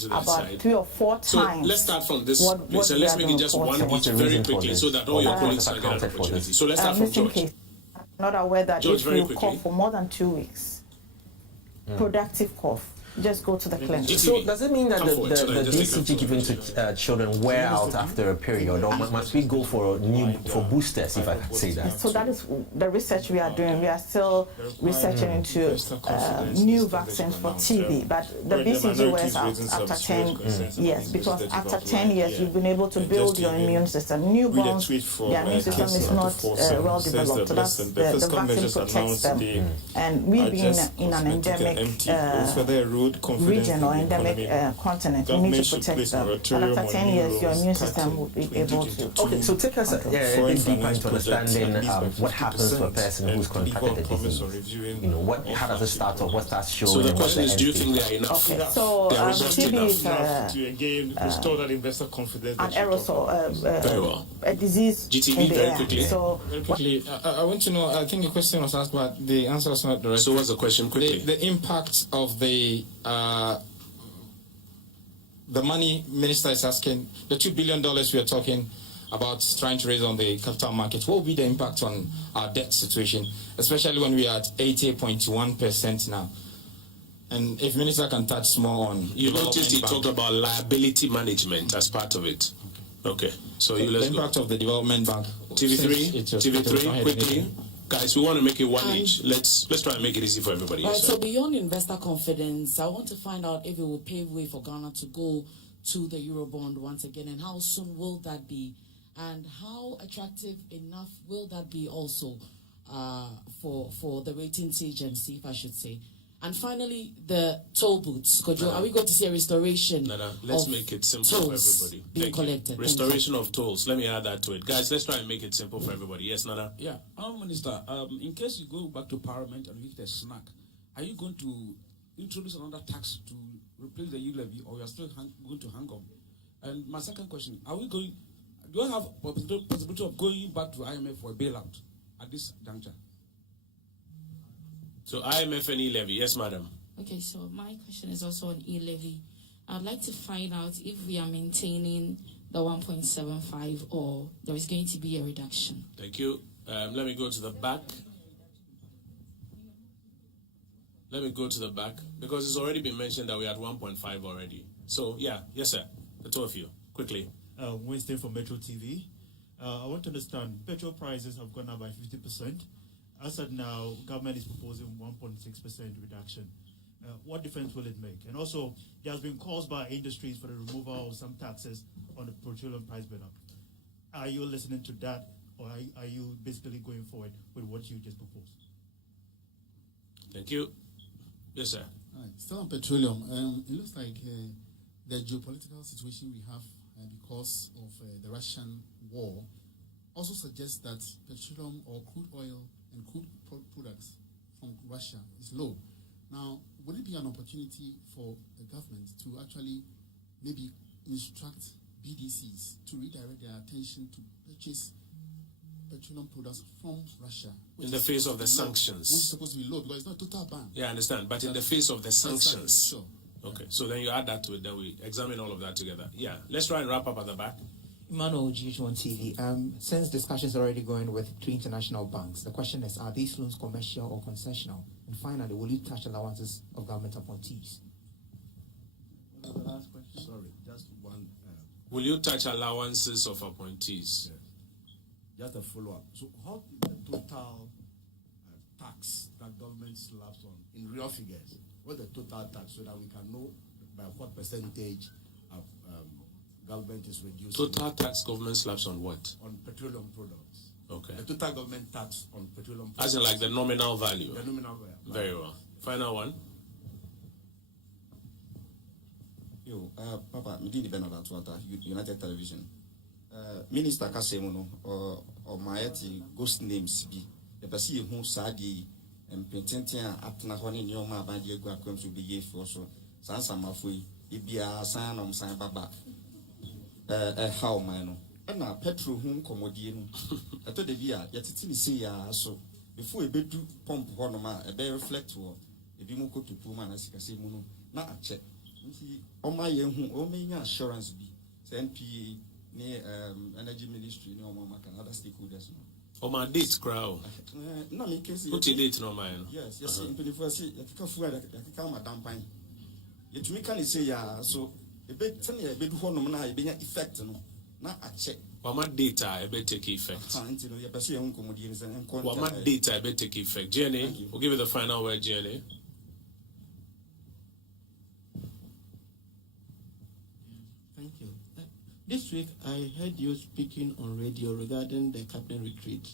about 3 or 4 times. So let's start from this, please, and let's make it just one each very quickly so that all your colleagues can get an opportunity. So let's start from George. I'm not aware that George, if you cough for more than 2 weeks, productive cough, just go to the clinic. So does it mean that the DCG given to children wear out after a period, or must we go for boosters, if I can say that? So that is the research we are doing. We are still researching into new vaccines for TB, but the BCG wears out after 10 years, because after 10 years you've been able to build your immune system. Newborns, their immune system is not well developed, so that's the vaccine protects them. And we being in an endemic region or endemic continent, we need to protect them. And after 10 years, your immune system will be able to. Okay, so take us a bit deeper into understanding what happens to a person who's contracted the disease. How does it start off? What starts showing? So the question is, do you think they are enough? Okay, so TB is to again restore that investor confidence. An aerosol, very well. A disease GTV, in the very air. quickly. So very quickly, I want to know. I think the question was asked, but the answer was not direct. So what's the question quickly? The impact of the money minister is asking, the $2 billion we are talking about trying to raise on the capital markets, what will be the impact on our debt situation, especially when we are at 80.1% now? And if minister can touch more on... You noticed he talked about liability management as part of it. Okay, so you let's the impact of the development bank. TV3, quickly. Guys, we want to make it one each. Let's try and make it easy for everybody. Right, so beyond investor confidence, I want to find out if it will pave way for Ghana to go to the Eurobond once again, and how soon will that be, and how attractive enough will that be also for the ratings agency, if I should say. And finally, the toll booths. Are we going to see a restoration? Let's make it simple for everybody. Being collected. Restoration of tolls. Let me add that to it. Guys, let's try and make it simple for everybody. Yes, Nana? Yeah. Minister, in case you go back to Parliament and you hit a snack, are you going to introduce another tax to replace the E-levy, or you are still going to hang on? And my second question, do you have possibility of going back to IMF for a bailout at this juncture? So IMF and E-levy, yes, madam. Okay, so my question is also on E-levy. I'd like to find out if we are maintaining the 1.75 or there is going to be a reduction. Thank you. Let me go to the back. Because it's already been mentioned that we're at 1.5 already. So, yeah, yes, sir. The two of you, quickly. Winston from Metro TV. I want to understand, petrol prices have gone up by 50%. As of now, government is proposing 1.6% reduction. What difference will it make? And also, there has been calls by industries for the removal of some taxes on the petroleum price build-up. Are you listening to that, or are you basically going forward with what you just proposed? Thank you. Yes, sir. Still on petroleum, it looks like the geopolitical situation we have because of the Russian war also suggests that petroleum or crude oil and crude products from Russia is low. Now, would it be an opportunity for the government to actually maybe instruct BDCs to redirect their attention to purchase petroleum products from Russia? In the face of the sanctions. Which is supposed to be low because it's not a total ban. Yeah, I understand. But in the face of the sanctions. Sure. Okay, so then you add that to it, then we examine all of that together. Yeah, let's try and wrap up at the back. Emmanuel, GH1 TV. Since discussions are already going with 3 international banks, the question is, are these loans commercial or concessional? And finally, will you touch allowances of government appointees? The last question. Sorry, just one. Will you touch allowances of appointees? Yes. Just a follow-up. So how is the total tax that government slaps on in real figures? What's the total tax so that we can know by what percentage of government is reducing? Total tax government slaps on what? On petroleum products. Okay. The total government tax on petroleum products. As in like the nominal value? The nominal value. Very well. Final one. Papa, me didn't even know that what United Television. Minister Kasemono or Maeti ghost names be the person who Sadi and Pententia Apna Honey Nyoma Bandia Guakum to be gay for so Sansa Mafui, Ibia San San Baba. How mano? And now petrol home commodian. I told the Via, yet it's in say so before a bed pump honoma, a bear reflect war, a bimoko to Puma as Casemono, not a check. On my young assurance be NPP near energy ministry no more and other stakeholders. On my date crowd. No, in case put a date no mine. Yes, in 24 you can fool that you come at dampine. Yet me can say ya so a bit funny a bit honor being effect no not a check. What my data I bet take effect. What my data I bet take effect. Jenny, we'll give you the final word, Jenny. Thank you. This week I heard you speaking on radio regarding the cabinet retreat,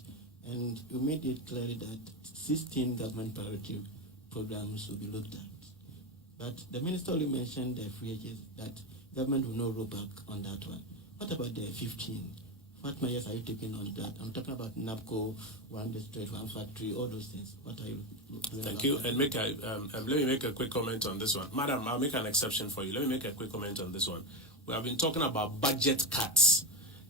and you made it clear that 16 government priority programs will be looked at. But the minister only mentioned the free agents, that government will not roll back on that one. What about the 15? What measures are you taking on that? I'm talking about NAPCO, one district, one factory, all those things. What are you doing? Thank you. And make a, let me make a quick comment on this one. Madam, I'll make an exception for you. Let me make a quick comment on this one. We have been talking about budget cuts,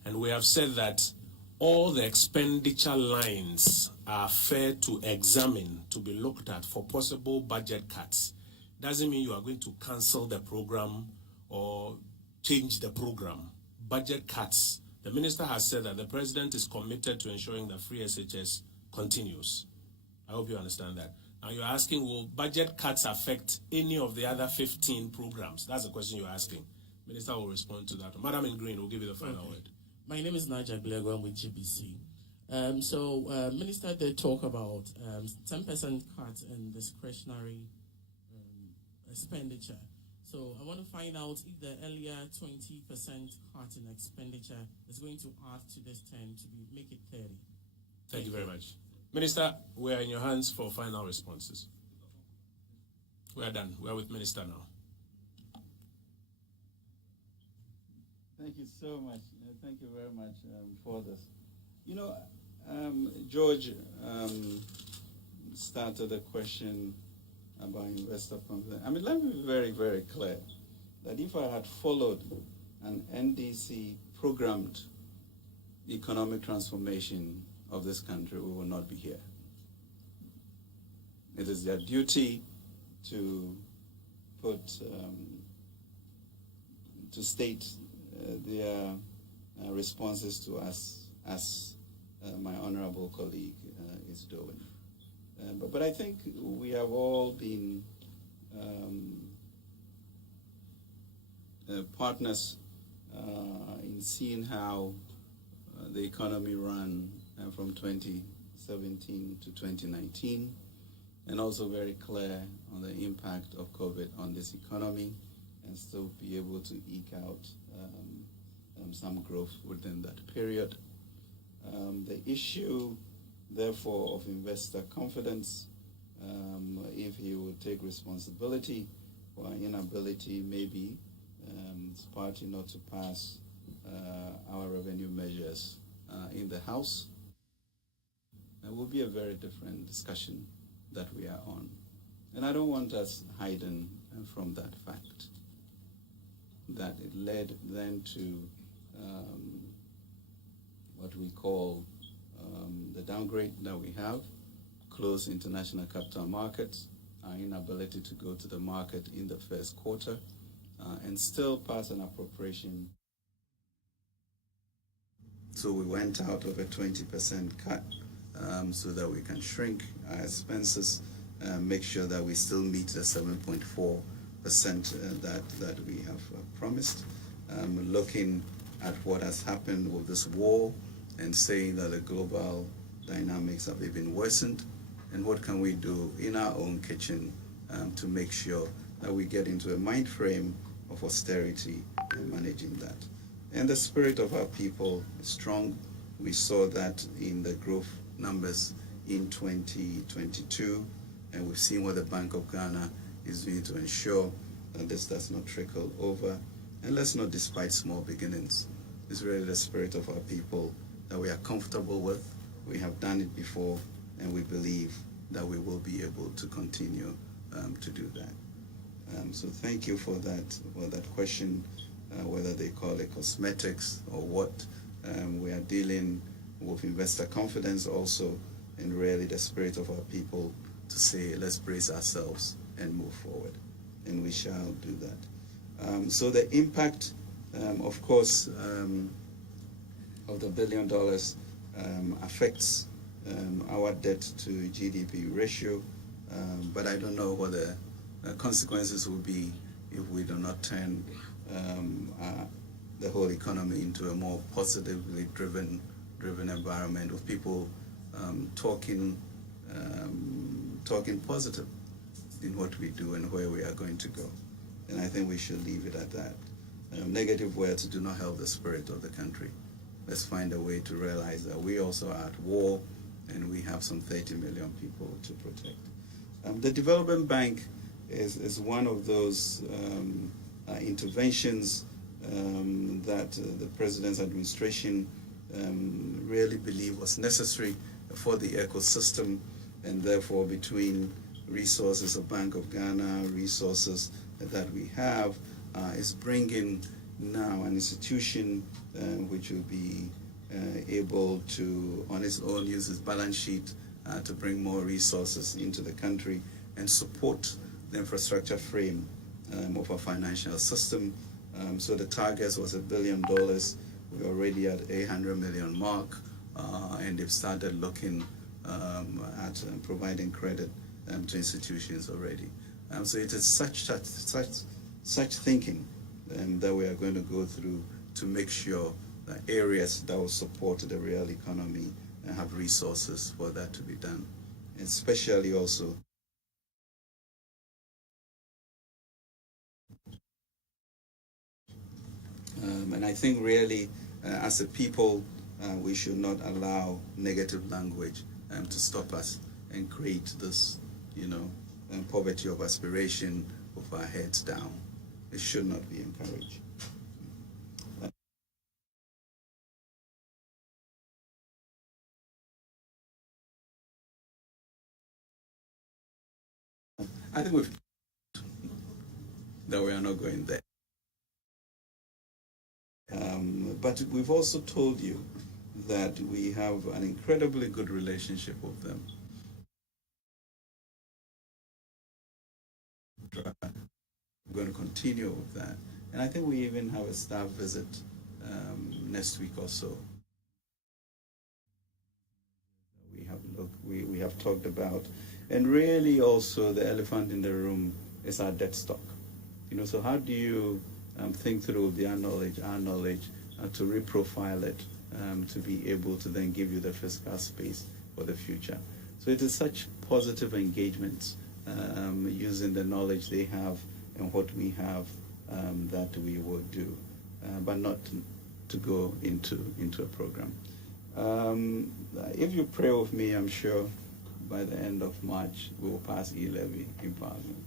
and we have said that all the expenditure lines are fair to examine, to be looked at for possible budget cuts. Doesn't mean you are going to cancel the program or change the program. Budget cuts. The minister has said that the president is committed to ensuring that free SHS continues. I hope you understand that. Now you're asking, will budget cuts affect any of the other 15 programs? That's the question you're asking. Minister will respond to that. Madam in Green will give you the final word. My name is Nigel Glego. I'm with GBC. Minister did talk about 10% cut in discretionary expenditure. So I want to find out if the earlier 20% cut in expenditure is going to add to this 10 to make it 30. Thank you very much. Minister, we are in your hands for final responses. We are done. We are with Minister now. Thank you so much. Thank you very much for this. You know, George started the question about investor confidence. I mean, let me be very, very clear that if I had followed an NDC programmed economic transformation of this country, we would not be here. It is their duty to put, to state their responses to us, as my honorable colleague is doing. But I think we have all been partners in seeing how the economy ran from 2017 to 2019, and also very clear on the impact of COVID on this economy, and still be able to eke out some growth within that period. The issue, therefore, of investor confidence, if he would take responsibility for our inability, maybe, as party not to pass our revenue measures in the House, it will be a very different discussion that we are on. And I don't want us hiding from that fact, that it led then to what we call the downgrade that we have, close international capital markets, our inability to go to the market in the first quarter, and still pass an appropriation. So we went out of a 20% cut so that we can shrink our expenses, make sure that we still meet the 7.4% that we have promised. Looking at what has happened with this war and saying that the global dynamics have even worsened, and what can we do in our own kitchen to make sure that we get into a mind frame of austerity and managing that. And the spirit of our people is strong. We saw that in the growth numbers in 2022, and we've seen what the Bank of Ghana is doing to ensure that this does not trickle over. And let's not despise small beginnings. It's really the spirit of our people that we are comfortable with. We have done it before, and we believe that we will be able to continue to do that. So thank you for that question, whether they call it cosmetics or what. We are dealing with investor confidence also, and really the spirit of our people to say, let's brace ourselves and move forward. And we shall do that. So the impact, of course, of the $1 billion affects our debt to GDP ratio, but I don't know what the consequences will be if we do not turn the whole economy into a more positively driven environment with people talking positive in what we do and where we are going to go. And I think we should leave it at that. Negative words do not help the spirit of the country. Let's find a way to realize that we also are at war, and we have some 30 million people to protect. The Development Bank is one of those interventions that the President's administration really believed was necessary for the ecosystem, and therefore between resources of Bank of Ghana, resources that we have, is bringing now an institution which will be able to, on its own, use its balance sheet to bring more resources into the country and support the infrastructure frame of our financial system. So the target was $1 billion. We're already at $800 million mark, and they've started looking at providing credit to institutions already. So it is such thinking that we are going to go through to make sure that areas that will support the real economy and have resources for that to be done, especially also and I think really as a people we should not allow negative language to stop us and create this poverty of aspiration with our heads down. It should not be encouraged. I think that we are not going there. But we've also told you that we have an incredibly good relationship with them. We're going to continue with that. And I think we even have a staff visit next week or so. We have talked about, and really also the elephant in the room is our debt stock. So how do you think through our knowledge, to reprofile it, to be able to then give you the fiscal space for the future. So it is such positive engagements using the knowledge they have and what we have that we will do, but not to go into a program. If you pray with me, I'm sure by the end of March we will pass E-levy in Parliament.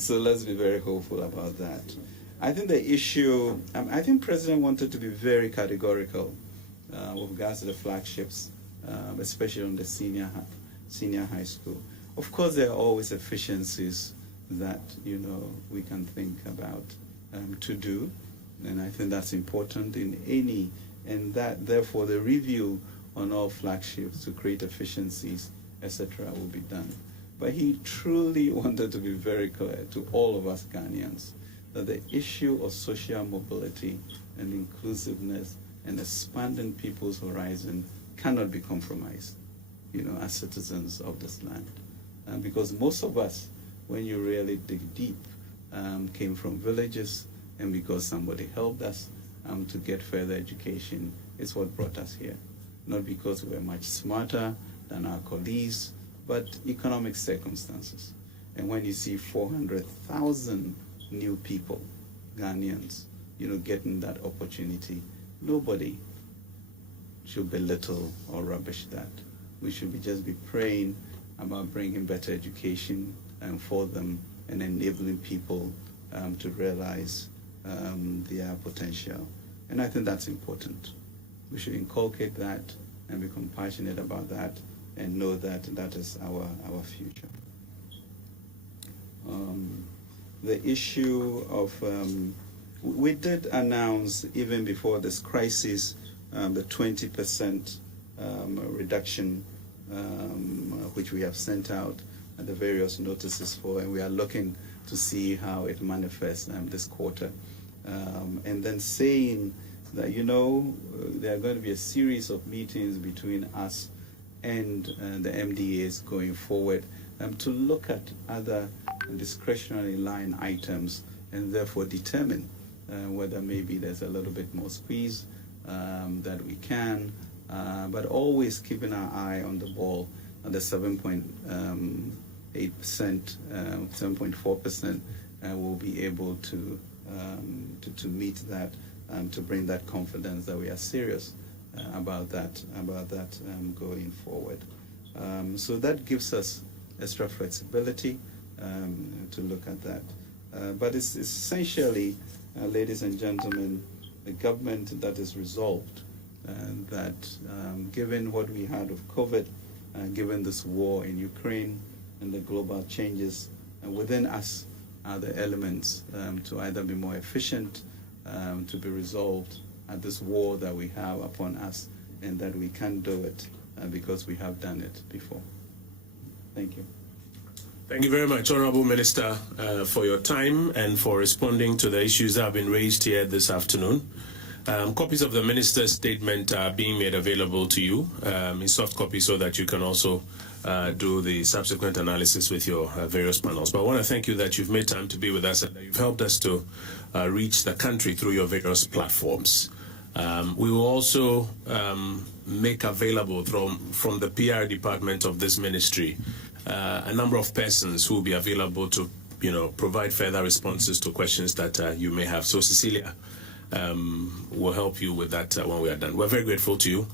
So let's be very hopeful about that. I think the issue, I think President wanted to be very categorical with regards to the flagships, especially on the senior high school. Of course, there are always efficiencies that we can think about to do, and I think that's important in any, and that therefore the review on all flagships to create efficiencies, etc., will be done. But he truly wanted to be very clear to all of us Ghanaians that the issue of social mobility and inclusiveness and expanding people's horizon cannot be compromised, as citizens of this land. Because most of us, when you really dig deep, came from villages, and because somebody helped us to get further education, is what brought us here. Not because we're much smarter than our colleagues, but economic circumstances. And when you see 400,000 new people, Ghanaians, getting that opportunity, nobody should belittle or rubbish that. We should just be praying about bringing better education for them and enabling people to realize their potential. And I think that's important. We should inculcate that and be compassionate about that and know that that is our future. The issue of, we did announce even before this crisis the 20% reduction which we have sent out the various notices for, and we are looking to see how it manifests this quarter. And then saying that, there are going to be a series of meetings between us and the MDAs going forward to look at other discretionary line items and therefore determine whether maybe there's a little bit more squeeze that we can, but always keeping our eye on the ball at the 7.8%, 7.4%, we'll be able to meet that, to bring that confidence that we are serious about that going forward. So that gives us extra flexibility to look at that. But it's essentially, ladies and gentlemen, a government that is resolved, that given what we had of COVID, given this war in Ukraine and the global changes, within us are the elements to either be more efficient, to be resolved at this war that we have upon us, and that we can do it because we have done it before. Thank you. Thank you very much, Honorable Minister, for your time and for responding to the issues that have been raised here this afternoon. Copies of the Minister's statement are being made available to you in soft copy so that you can also do the subsequent analysis with your various panels. But I want to thank you that you've made time to be with us and that you've helped us to reach the country through your various platforms. We will also make available from the PR department of this ministry a number of persons who will be available to provide further responses to questions that you may have. So Cecilia will help you with that when we are done. We're very grateful to you.